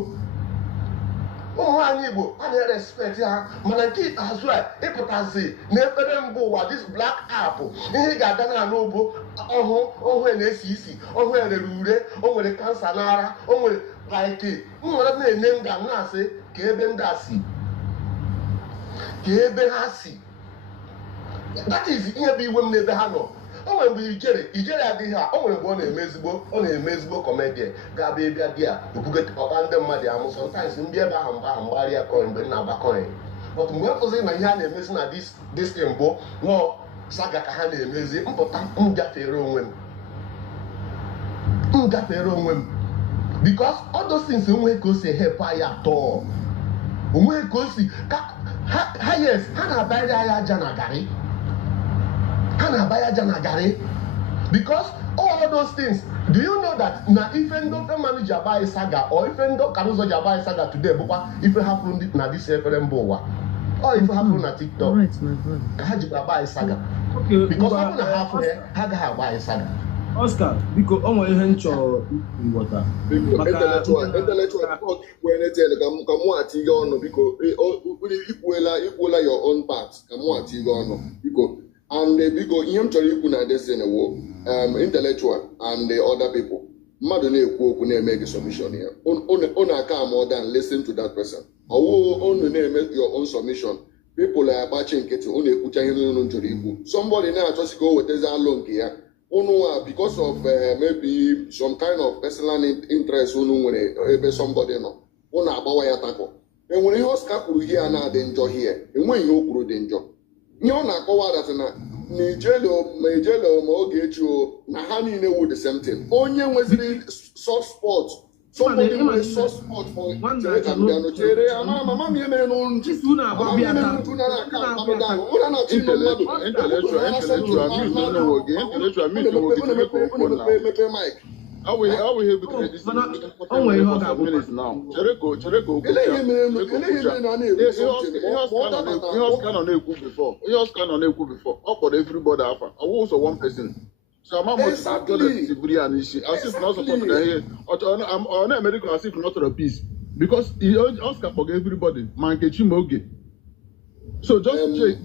ụmụ nwaanyị Igbo a na-respect ha mana nke ikpeazụ a ịpụtazi n'efere mbụ ụwa this black app ihe ga-aga n'ala ugbo ọhụụ na-esi isi ọhụụ rere ure o nwere kansa n'ara o nwere like nwere na-enye nga na-asị ka ebe ndị a si ka ebe ha si that is ihe bụ iwe m n'ebe ha nọ o nwere mgbe ijere adịghị ha o nwere mgbe ọ na-eme ezigbo comedian ga-abịa ịbịa dị a ekwugete ọba ndị mmadụ amụ sometimes ndị ebe ahụ mgbagharịa coin mgbe na-agba coin but mgbe mfụzi na ihe a na-emezi na this thing bụ nọọ saga ka ha na-emezi mpụta m gafere onwe m because all those things onwe ka o si help anyị atọ onwe ka o si ha yes ha na-abanye anyị aja na garị because all those things do you know that na ife ndị manager abaghị saga or ife ndị ka ụzọ ji abaghị saga today bụkwa ife hapụrụ na dis efere mba ụwa ọ ife hapụrụ na TikTok ka ha jikwa abaghị saga because ọ bụ na ha afọ ha agaghị agbaghị saga. Oscar, biko o nwere ihe nchọrọ ịghọta intellectual ka mụ ati gị ọnụ biko ikwuola your own part ka mụ ati gị ọnụ biko and biko ihe m chọrọ ikwu na destiny wo intellectual and the other people mmadụ na-ekwu okwu na-eme gị submission ya unu aka more than listen to that person ọwụ unu na-eme your own submission people agbachi nkịtị unu ekwucha ihe unu chọrọ ikwu somebody na-achọsi ka o wetezi alụ nke ya unu because of maybe some kind of personal interest unu nwere ebe somebody nọ unu agbawa ya tako enwere ihe Oscar kwuru ihe a na-adị njọ hie enweghị ihe o kwuru dị njọ ihe ọ na-akọwa datị na ijelo ma Ogechi na ha niile wu the same thing onye nweziri soft spot somebody nwere soft spot for chere ka mbịa nochere ya mama m ihe mere n'ụlọ nji mepe mike ọ kpọrọ everybody afa ọwụ ụzọ one person so I'm not as if not supporting here or not American as if not for a peace because he Oscar for everybody man Moge. So just check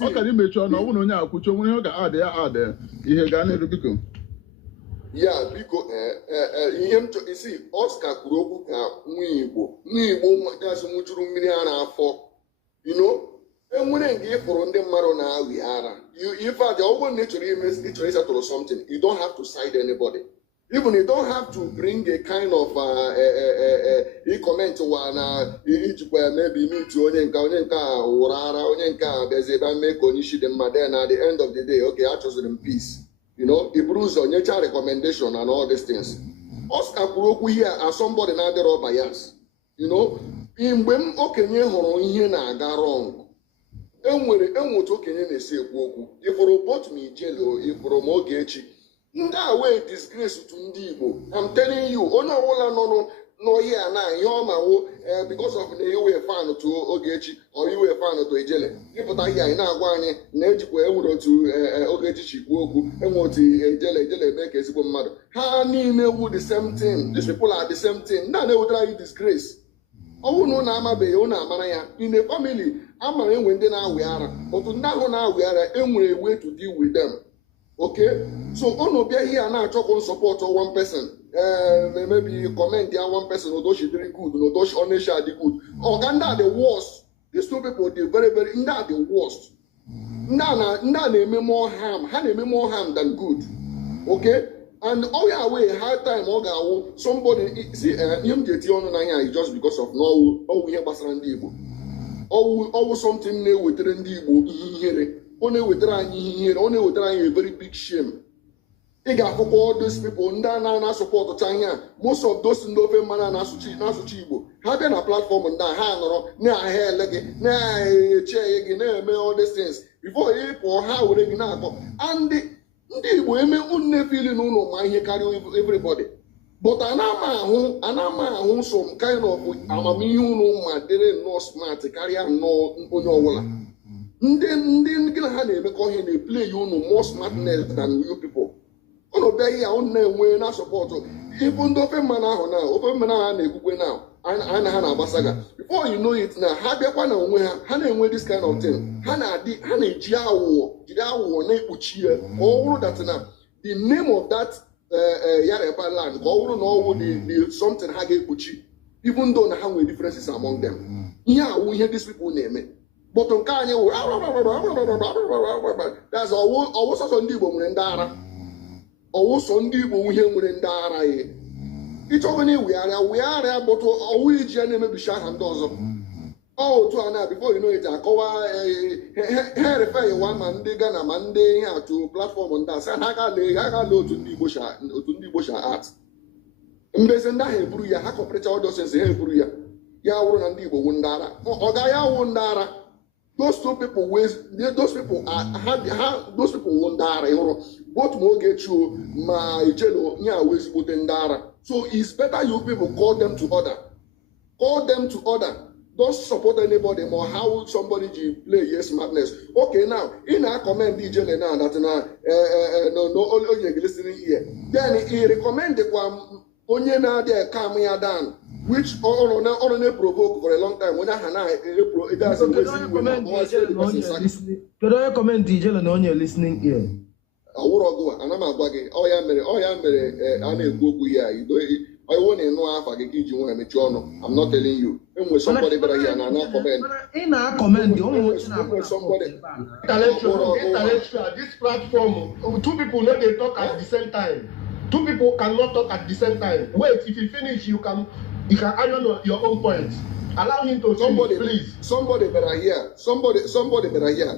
how can you make sure no one only akucho when you add there ihe ga na biko yeah biko ihe you see Oscar kwuru okwu ka nwa Igbo gasị nwụchuru mmiri ara afọ you know enwere nke ịfụrụ ndị mmadụ na-awi ara if I the naturally settle something you don't have to side anybody even you don't have to bring a kind of comment wana ijikwa maybe meet onye nka wụrụ ara onye nka bịazi ebe mee ka onye isi dị mma then at the end of the day okay I chose them peace you know ibruzo nyecha recommendation and all these things Oscar kwuru okwu here as somebody na-adịrọ bias you know mgbe m okenye hụrụ ihe na-aga wrong enwere otu okenye na-esi ekwu okwu ifụrụ both ma ijelo ifụrụ ma Ogechi ndị a wee disgrace to ndị Igbo I'm telling you onye ọbụla nọ n'oyi a na ihe ọma wo because of na iwe fan to Ogechi or iwe fan to Ijele ịpụta ihe anyị na-agwa anyị na ejikwa enwere otu Ogechi chikwu okwu enwe otu Ijele eme ka ezigbo mmadụ ha niile wu the same thing these people are the same thing ndị a na-ewetara anyị disgrace ọnwụ na ụnụ amabeghị ụnụ amara ya in a family amara enwe ndị na-awi ara otu ndị ahụ na-awi ara enwere way to deal with them okay so ụnụ bịa ihe a na-achọkwa support one person maybe comment ya one person odoshi very good odoshi onesha dị good Oganda the worst these two people they very ndị are the worst ndị a na-eme more harm ha na-eme more harm than good okay and all your way hard time ọ ga-awụ somebody see ihe m ga-eti ọnụ n'anya just because of ọwụ ihe gbasara ndị Igbo ọwụ something na-ewetara ndị Igbo ihe ihere ọ na-ewetara anyị ihe ihere ọ na-ewetara anyị a very big shame ị ga-afụkwa all those people ndị a na-asọpọtụcha ihe a most of those ndị ofe mmanụ na-asụcha Igbo ha bịa na platform ndị a ha nọrọ na-ahịa ele gị na-eche gị na-eme all these things before ị pụọ ha were gị na-akọ and ndị Igbo eme unne fili n'ụlọ ma ihe karịa everybody but anama ahụ some kind of amamihe ụlọ ma dịrị nnọọ smart karịa nnọọ onye ọbụla ndị gị na ha na-emekọ ihe na-eplay you ụnụ more smartness than you people ụnụ bịa ihe ụnụ na-enwe na sọpọtụ ịbụ ndị ofe mmanụ ahụ na ofe mmanụ ahụ a na-ekwukwe na a ha na-agbasaga before you know it na ha bịakwa na onwe ha na-enwe this kind of thing ha na-eji jiri aghụghọ na-ekpuchi ya ka ọ bụrụ that na the name of that Yarepa land ka ọ bụrụ na ọ wụ the something ha ga-ekpuchi even though na ha nwere differences among them ihe awụ ihe these people na-eme but nke anyị wụ that's ọwụ sọsọ ndị Igbo nwere ndị ara ọwụ sọ ndị Igbo ihe nwere ndị ara ya ịchọgo na wegharịa bụtụ ọwụ iji ya na-emebicha aha ndị ọzọ otu a na before you know it akọwa ha refe iwa ma ndị Ghana ma ndị ihe atụ platform ndị asa ha ga-ale otu ndị Igbo sha art mbezi ndị ahụ eburu ya ha kọpụrịcha ọdọsensị ha eburu ya wụrụ na ndị Igbo wu ndị ara ọ gaghị awụ ndị ara those people wụ ndị ara ịhụrụ both ma Ogechi ma Ijelo nye awụ ezigbote ndị ara so it's better you people call them to order don't support anybody more how somebody play yes madness okay now in a comment Ijele now that no onye listening here then he recommend onye na dey calm ya down which on na provoke for a long time when it doesn't comment Ijele na onye listening here awụrọgụ ana m agwa gị ọ ya mere a na-ekwu okwu ya I want to know how I get you when I'm not telling you. Somebody better here and comment. In a comment, somebody. Intellectual, this platform, two people know they talk at the same time. Two people cannot talk at the same time. Wait, if you finish, you can iron your own points. Allow him to Somebody, please. somebody better hear. Somebody better hear.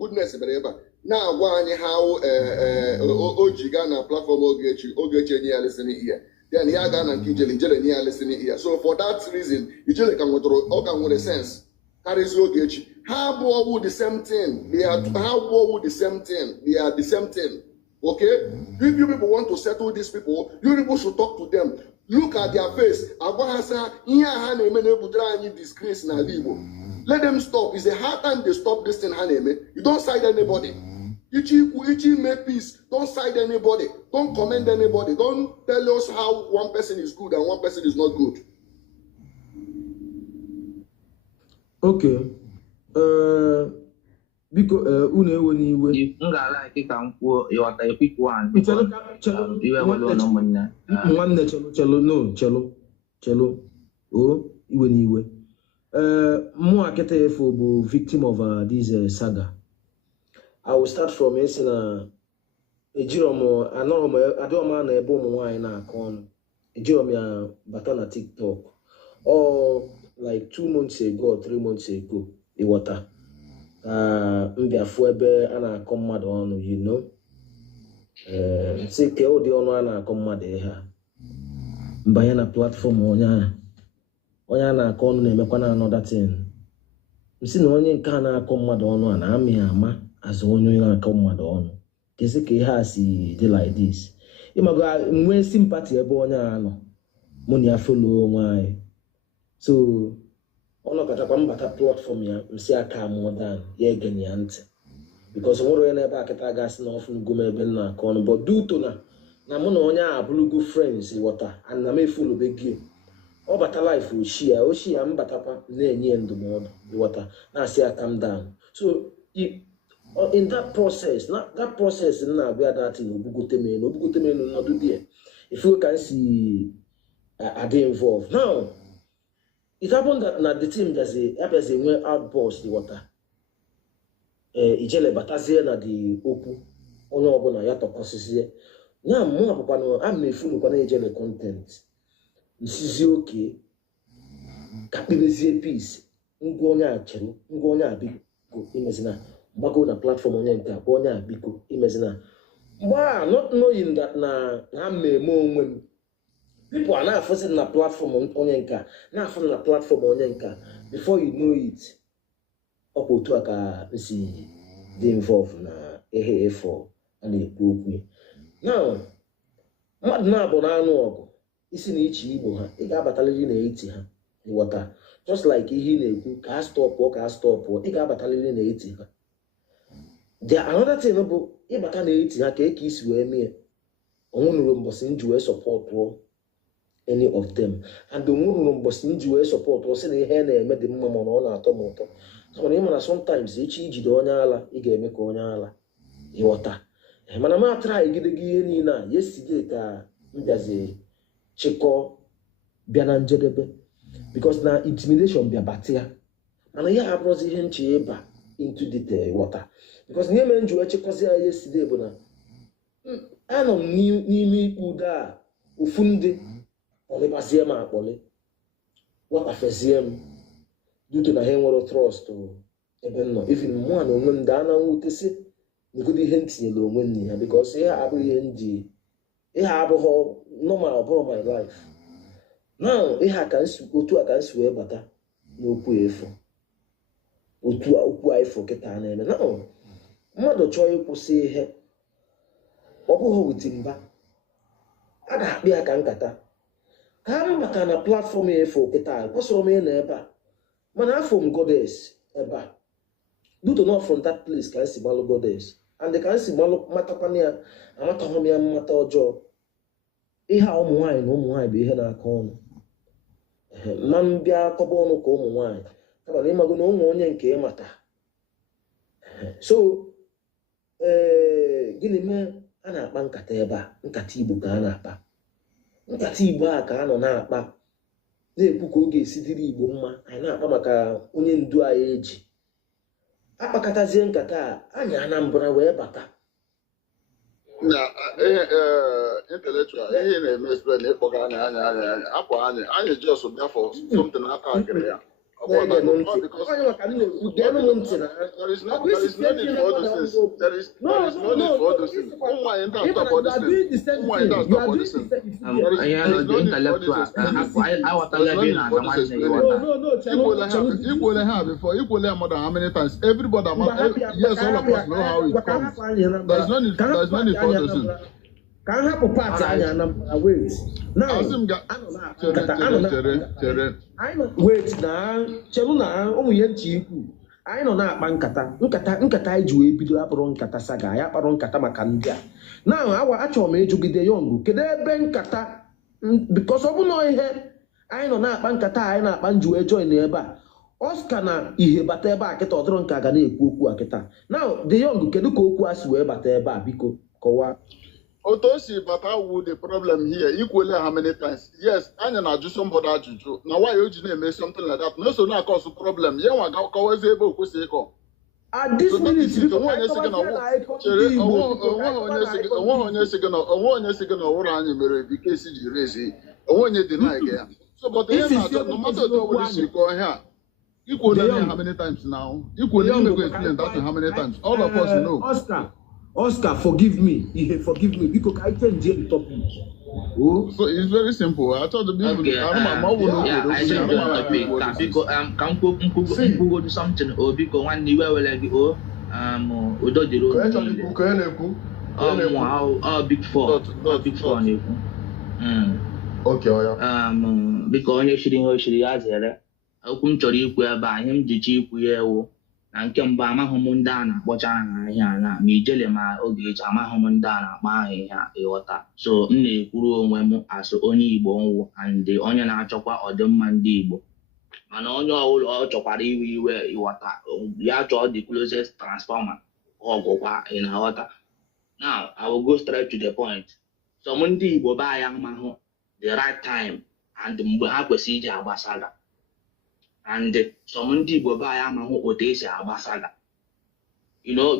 Goodness better. Now, one how OG Ghana platform Ogechi near listening here. Then here Ghana and Kijeli near listening here. So for that reason, Ijele can go to organ with a sense. Carries Ogechi. How about the same thing? They are how about the same thing? They are the same thing. Okay? If you people want to settle these people, you people should talk to them. Look at their face. Disgrace na Igbo. Let them stop. It's a hard time they stop this thing. You don't side anybody. Ichi make peace. Don't side anybody. Don't commend anybody. Don't tell us how one person is good and one person is not good. Okay. Biko unu ewe n'iwe. M ga-ala ka m kwuo ịghọta ekwikwu anyị. Iwe were ụmụnne. Nwanne chelo. O iwe n'iwe. Mụ akịta efu bụ victim of this saga. I will start from esi na ejiro m adịghị m na ebe ụmụ nwaanyị na-akọ ọnụ. Ejiro m ya bata na TikTok. Or like 2 months ago or 3 months ago, ịghọta. Mbiafu ebe a na-akọ mmadụ ọnụ, you know. Si ke ụdị ọnụ a na-akọ mmadụ ihe a. Mbanye na platform onye a na-akọ ọnụ na-emekwa na another thing. Msi na onye nke a na-akọ mmadụ ọnụ a na-amị ama azụ onye na-akọ mmadụ ọnụ. Kesi ka ihe a si dị like this. Ịmago nwee sympathy ebe onye a nọ. Mụ na ya follow onwe anyị. So ono katakwa mbata platform ya msi aka more than ya egen ya ntị because nwere onye na-ebe akịta gasị na ọfụ ngome ebe nna aka ọnụ but due to na mụ na onye a abụrụgo friends water and na m efolobe gị ọ bata life oshi ya mbatakwa na-enye ndụmọdụ water na-asị ya calm down. So in that process na-abịa dati na obugote menu nọdụ dị if you can see are involved now. It happened that na the team there's a way outburst the water. Ijele batazie na the okwu onye ọbụla ya tọkọsịzie. Ya mụ abụkwa na a mefu kwa na ejele content. Nsizi oke ka kpebezie peace. Ngwa onye a chere, ngwa onye a biko imezina. Mgbago na platform onye nke a onye a biko imezina. Mgba not knowing that na ha mmemme onwe m. People are now forcing na platform onyenka. Now from na platform onyenka. Before you know it, opo tu aka si dey involved na AHF4 and ekwu. Now, mmadụ na-abụ na anụ ọgụ isi na ichi Igbo ha ị ga-abataliri na eti ha ịghọta just like ihe ị na-ekwu ka stọpụ ị ga-abataliri na eti ha. There another thing bụ ịbata na eti ha ka isi wee mee onwunuru mbọsị nji wee support any of them and the onwunuru mbọsị nji wee support sị na ihe na-eme dị mma mana ọ na-atọ m ụtọ. So na ịma sometimes echi ijide onye ala ị ga-eme ka onye ala ịghọta. Mana m atara igide gị ihe niile a yesterday ka m bịazi chịkọ bịa na njedebe because na intimidation bịa batia mana ihe abụrụzi ihe nche ịba into detail water because ihe mere njiwe chịkọzi ya yesterday bụ na anọ m n'ime ikpe udo a ofu ndị ọlịbazie m akpọlị wakafezie m due na ha nwere trust ebe m nọ even mụ na onwe m daa na nwutesi n'egodo ihe ntinyere onwe m ya because ihe abụghị ihe nji ihe abụghị normal ọ bụrụ my life. Now ihe otu a ka nsi wee bata n'okwu efu otu okwu ifo kịta na-eme now mmadụ chọọ ịkwụsị ihe ọ bụghị witi mba a ga-akpị ya ka nkata ka m bata na platform efu kịta kwesịrị m ịnọ ebe a mana afọ m goddess ebe a duto not from that place ka nsi malụ goddess and ka nsi malụ matakwana ya amataghị m ya mmata ọjọọ. Ihe a ụmụ nwaanyị na ụmụ nwaanyị bụ ihe na-akọ ọnụ ma m bịa kọba ọnụ ka ụmụ nwaanyị kama na ịmago na ụmụ onye nke ịmata so gịnị mee a na-akpa nkata ebe a nkata Igbo ka a na-akpa nkata Igbo a ka a nọ na-akpa na-ekwu ka ọ ga-esi dịrị Igbo mma anyị na-akpa maka onye ndu anyị eji akpakọtazie nkata a anyị Anambra wee bata na intellectual ihe na-eme explain ịkpọga anya akwa anyị just bịa for something aka akịrị ya. There is no need for all those things. There is no need for all those things. Why enter on top of this thing? Why enter on top of this thing? There is no need for all this equally have before, equally more than how many times? Everybody, yes, all of us know how it comes. There is no need for all those things. Can happen party wait. Now wait na chelu na ụmụ ihe nchi ikwu anyị nọ na-akpa nkata anyị ji wee bido akpọrọ nkata saga ya kpọrọ nkata maka ndị a na achọrọ m ịjụgide yọngụ kedu ebe nkata because ọ bụ na ihe anyị nọ na-akpa nkata anyị na-akpa nji wee join ebe a Oscar na ihe bata ebe a kịta ọdụrụ nke a ga na-ekwu okwu a kịta now the young kedu ka okwu a si wee bata ebe a biko kọwaa. Otosi, but how would the problem here equally how many times? Yes, I know just somebody juju. Now why you make something like that? No, so now cause a problem. Yeah, what cause able to say go. At this minute, so but no matter what you go here. Equally how many times now? Equally explain that how many times? All of us know. Oscar, forgive me because I change the topic. Oh, so it's very simple. I told the people. Okay, I change the topic. Because come go do something. Or because one new way like Udo the road. Big four. Okay, because you should as here. I couldn't tell you where by him the cheap we na nke mbụ amahụ m ndị a na-akpọcha aha ihe a na ma ijele ma oge eji amahụ m ndị a na-akpọ aha ihe a ịghọta so m na-ekwuru onwe m asụ onye Igbo nwụ and onye na-achọkwa ọdịmma ndị Igbo mana onye ọbụla ọ chọkwara iwe ịghọta ya chọọ the closest transformer ọgwụkwa ị na-aghọta. Now I will go straight to the point. So ndị Igbo be anyị amahụ the right time and mgbe ha kwesịrị iji agbasaga. And some ndị Igbo be anyị amahụ otu esi agbasaga.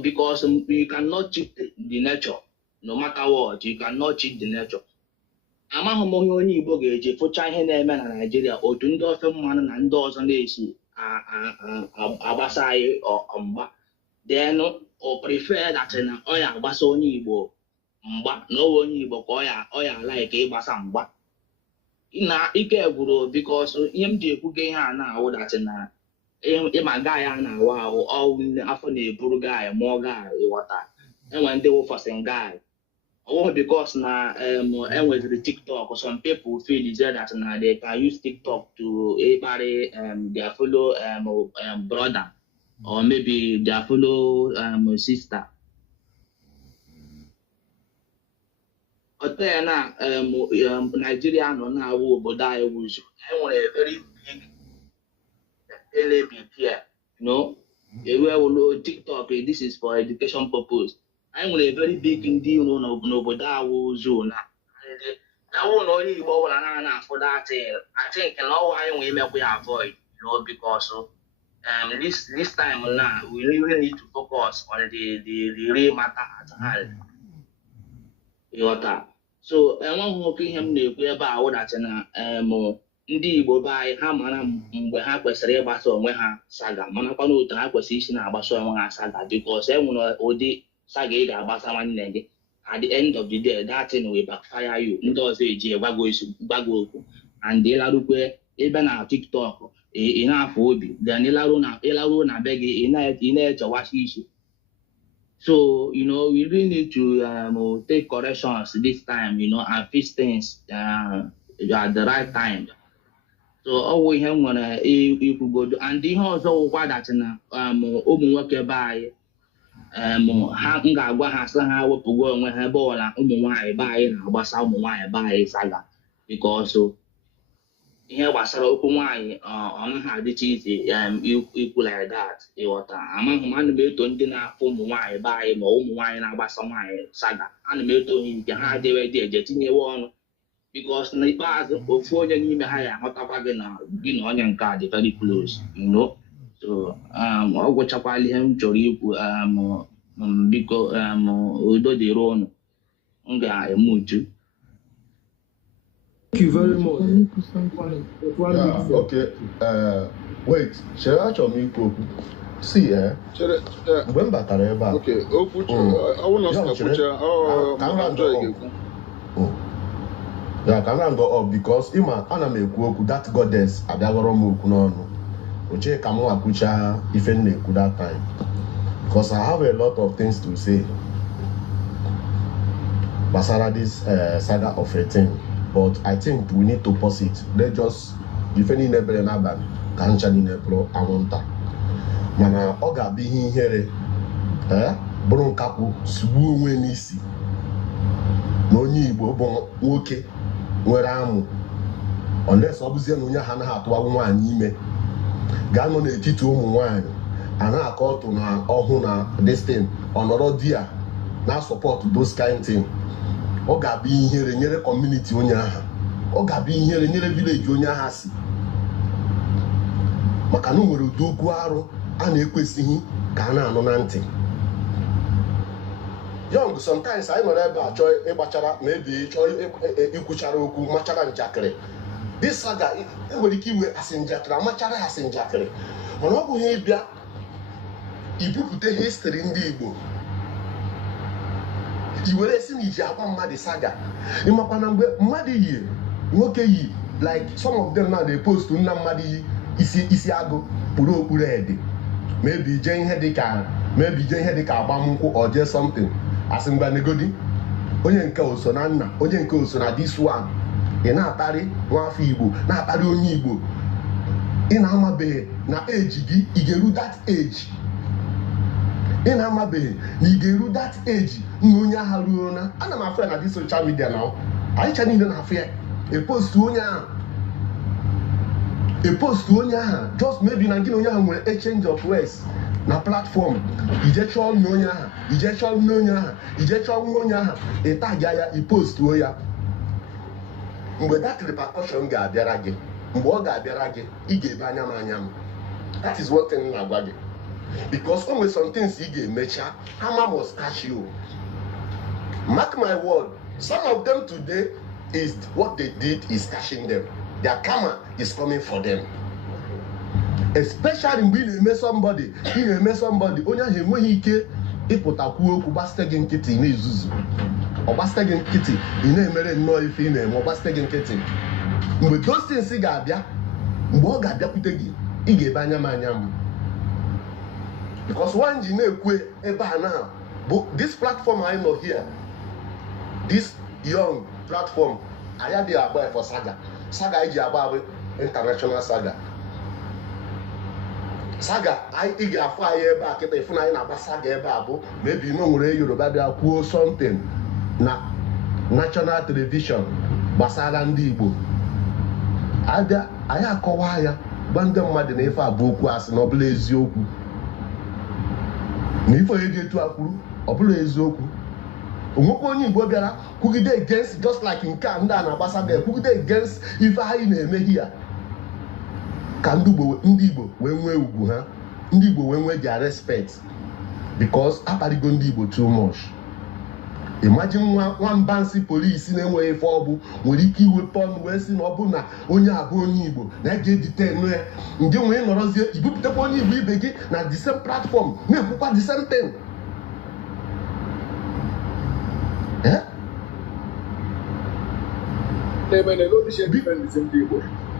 Because you cannot cheat the nature, no matter what, you cannot cheat the nature. Amahụ m onye Igbo ga-eji fụcha ihe na-eme na Nigeria otu ndị ofe mmanụ na ndị ọzọ na-esi agbasa anyị mgba. Then o prefer that na ọ ya agbasa onye Igbo mgba na onye Igbo ka ọ ya like ịgbasa mgba. Na ike gwụrụ because ihe m ji ekwuga ihe a na-awụ datị na ịma gaa ya na-awụ ahụ ọwụ afọ na-eburu gaa mụọ gaa ịghọta enwe ndị wụfọsịn gaa ọwụ because na enweziri TikTok some people feel that na they can use TikTok to ịkparị their fellow brother or maybe their fellow sister. Hotel na Nigeria nọ na-awụ obodo anyị wuzu enwere very big LAB here, ewewolo TikTok this is for education purpose. Anyị nwere very big ndị n'obodo anyị wuzu na awụ na onye Igbo ọbụla na-afụ that I think na ọwụ anyị nwere imekwa ya avoid because this time now we really need to focus on the real matter at hand. Ịghọta so enweghị nwoke ihe m na-ekwu ebe a wụdachi na ndị Igbo be anyị ha mara mgbe ha kwesịrị ịgbasa onwe ha saga manakwa n'otu ha kwesịrị isi na-agbasa onwe ha saga because enwere ụdị saga ị ga-agbasa nwanne gị at the end of the day that thing will backfire you. Ndị ọzọ eji gbago okwu and ịlarukwe ebe na TikTok ị na-afụ obi then ịlaruo na be gị ị na-echewachi isi. So, we really need to take corrections this time, and fix things at the right time. So, all we have if we go and the house of what that na nwoke be anyị ha ga-agwa ha sị ha wepụgo onwe ha ebe ọla ụmụ nwaanyị be anyị na-agbasa ụmụ nwaanyị be anyị saga because ihe gbasara okwu nwaanyị ọ naghị adịcha izi ikwu like that ịghọta amaghị m ana m eto ndị na-afụ ụmụ nwaanyị be anyị ma ụmụ nwaanyị na-agbasa nwaanyị saga ana m eto ohi nke ha adịwe dị eje tinyewe ọnụ because n'ikpeazụ ofu onye n'ime ha ya aghọtakwa gị na onye nke a dị very close so ọ gwụchakwala ihe m chọrọ ikwu biko udo dịrị ụnụ m ga-eme uju. Thank you very much. Yeah, okay. Wait, chere achọrọ m ikwu okwu. See, mgbe m batara ebe a. Okay, okwu ọwụ na ọsọ kwucha ka m rando up because ịma ana m ekwu okwu that goddess abịaghọrọ m okwu n'ọnụ. Oche ka m akwụcha ife m na-ekwu that time because I have a lot of things to say gbasara this saga of 18, but I think we need to pause it. Let's just ife niile bere n'abalị ka ncha niile bụrụ anwụnta mana ọ ga-abụ ihe ihere bụrụ nkapụ sugbuo onwe n'isi na onye Igbo bụ nwoke nwere amụ unless ọ bụzie na onye ha anaghị atụwa nwaanyị ime ga-anọ n'etiti ụmụ nwaanyị a na-akọ ọtụ na ọhụụ na destin ọnọrọ di ya na support those kind thing. Ọ ga-abụ ihere nyere community onye aha, ọ ga-abụ ihere nyere village onye aha si maka na o nwere ụdị okwu arụ a na-ekwesịghị ka a na-anụ na ntị. Young, sometimes anyị nọrọ ebe a chọọ ịgbachara ma ebe chọọ ikwuchara okwu machara njakịrị. This saga enwere ike inwe asị njakịrị amachara asị njakịrị mana ọ bụghị ịbịa ibupụta history ndị Igbo i were esi na iji agwa mmadụ saga ịmakwa na mgbe mmadụ yi nwoke yi like some of them now dey post nna mmadụ yi isi agụ kpụrụ okpuru ede maybe ije ihe dịka agbamnkwụ or je something asị mgbe negodi onye nke oso na nna onye nke oso na this one ị na-akparị nwafọ Igbo na-akparị onye Igbo ị na-amabeghị na age gị ị ga-eru that age ị na-amabeghị na ị ga-eru that age na onye agha ruo na ana m afọ ya na dị social media na anyị cha niile na-afọ ya epostu onye ahụ just maybe na gị na onye ahụ nwere exchange of words na platform ije chọọ na onye ahụ ije chọọ na onye ahụ ije chọọ nwa onye ahụ ịtagịa ya ipostuo ya mgbe that repercussion ga-abịara gị mgbe ọ ga-abịara gị ị ga-ebe anya m anya m. That is one thing na-agwa gị because o nwere some things ị ga-emecha hammer must catch you. Mark my word, some of them today is what they did is catching them. Their karma is coming for them. Especially mgbe ị na-eme somebody onye ahụ enweghị ike ịpụtakwu okwu gbasite gị nkịtị na-ezuzu ọ gbasite gị nkịtị ị na-emere nnọọ ife ị na-eme ọ gbasite gị nkịtị mgbe those things ga-abịa mgbe ọ ga-abịakwute gị ị ga-ebe anya m anya m because one ji na-ekwe ebe a na bụ this platform anyị nọ here this young platform anyị adịghị agba for saga anyị ji agba bụ international saga ị ga-afụ anyị ebe a kịta ịfụ na anyị na-agba saga ebe a bụ maybe na o nwere Yoruba bịa kwuo something na national television gbasara ndị Igbo abịa anyị akọwa ya gba ndị mmadụ na ife abụ okwu asị na ọ bụla eziokwu na ife onye dị etu a kwuru ọ bụla eziokwu onwekwa onye Igbo bịara kwugide against just like nke a ndị a na-agbasa kwugide against ife anyị na-eme ya ka ndị Igbo wee nwee ugwu ha ndị Igbo wee nwee their respect because akparịgo ndị Igbo too much. Imagine nwamba nsị polisi na-enweghị ife ọbụ nwere ike iwepụ ọnụ wee sị na ọ bụ na onye abụ onye Igbo na ga-editen ya ndị nwee nọrọzie ibupụtakwa onye Igbo ibe gị na the same platform na-ekwukwa the same thing.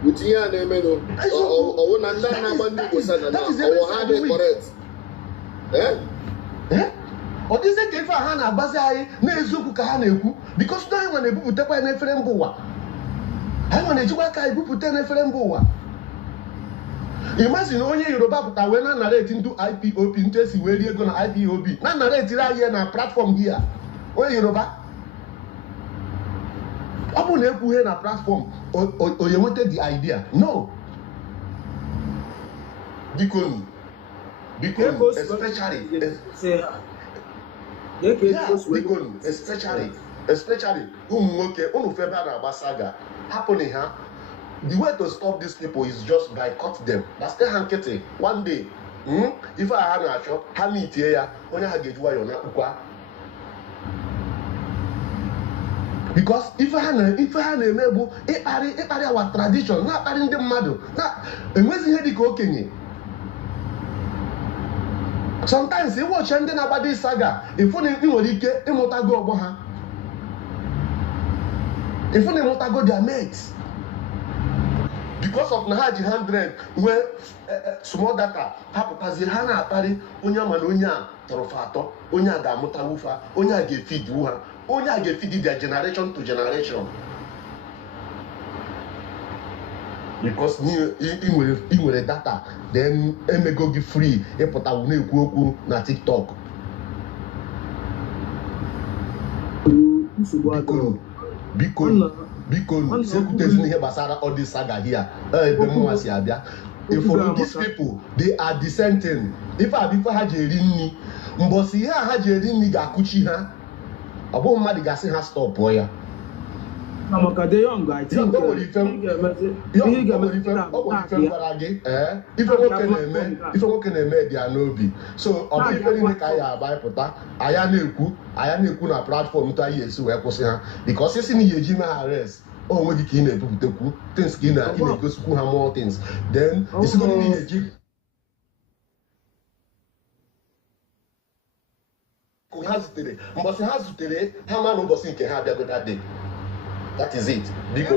With ya na eme no ọwụ na ndị na-agba ndị Igbo sana na ọwụ ha dị correct ọ dịzie ka ife a ha na-agbazi anyị na-eziokwu ka ha na-ekwu because ndị anyị nwa na-ebupụtakwa ya n'efere mba ụwa anyị nwa na-ejikwa aka ebupụta n'efere mba ụwa. Imagine onye Yoruba pụta wee na-anareti ndị IPOB ntụ esi wee rie ego na IPOB na-anaretiri anyị na platform gị ya onye Yoruba ọ bụ na ekwughe na platform onye nweta the idea no bikonu especially ụmụ nwoke unu febe a na-agba saga hapụnị ha. The way to stop these people is just boycott them. That's the nkịtị one day ife a ha na-achọ ha mitie ya onye ha ga-eji nwayọọ na ụkwa because ife ha na-eme bụ ịkparị awa tradition na-akparị ndị mmadụ enwezi ihe dịka okenye. Sometimes ịwọchi ndị na-agbado saga ịfụ na ị nwere ike ịmụtago ọgbọ ha, ịfụ na ịmụtago their mates because of na ha ji 100 nwee small data ha pụtazie ha na-akparị onye ama na onye a tọrọ fa atọ, onye a ga-amụta wufa, onye a ga-efidi ha, onye a ga-efidi their generation to generation. Because ị nwere data then emego gị free ịpụta na-ekwu okwu na TikTok. Biko sekwutezi ihe gbasara all this saga here ebe mụnwa si abịa. For these people, they are dissenting. Ife ha ji eri nri mbọsị ihe a ha ji eri nri ga-akụchi ha, ọ bụghị mmadụ ga-asị ha stọpụ ya. Maka the young, I think gwara gị ife nwoke na-eme dị ya n'obi. So ọ bụ ife niile ka anyị abaịpụta anya na-ekwu na platform ntụ anyị esi wee kwụsị ha because isi na ihe eji mee arrest onwe gị ka ị na-ebupụtakwu things ka ị na-egosikwu ha more things then isigoro ihe eji ha zutere mbọsị ha zutere ha ma na ụbọchị nke ha abịagoda dị. That is it. Biko,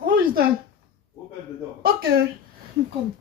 who is that? Okay, come.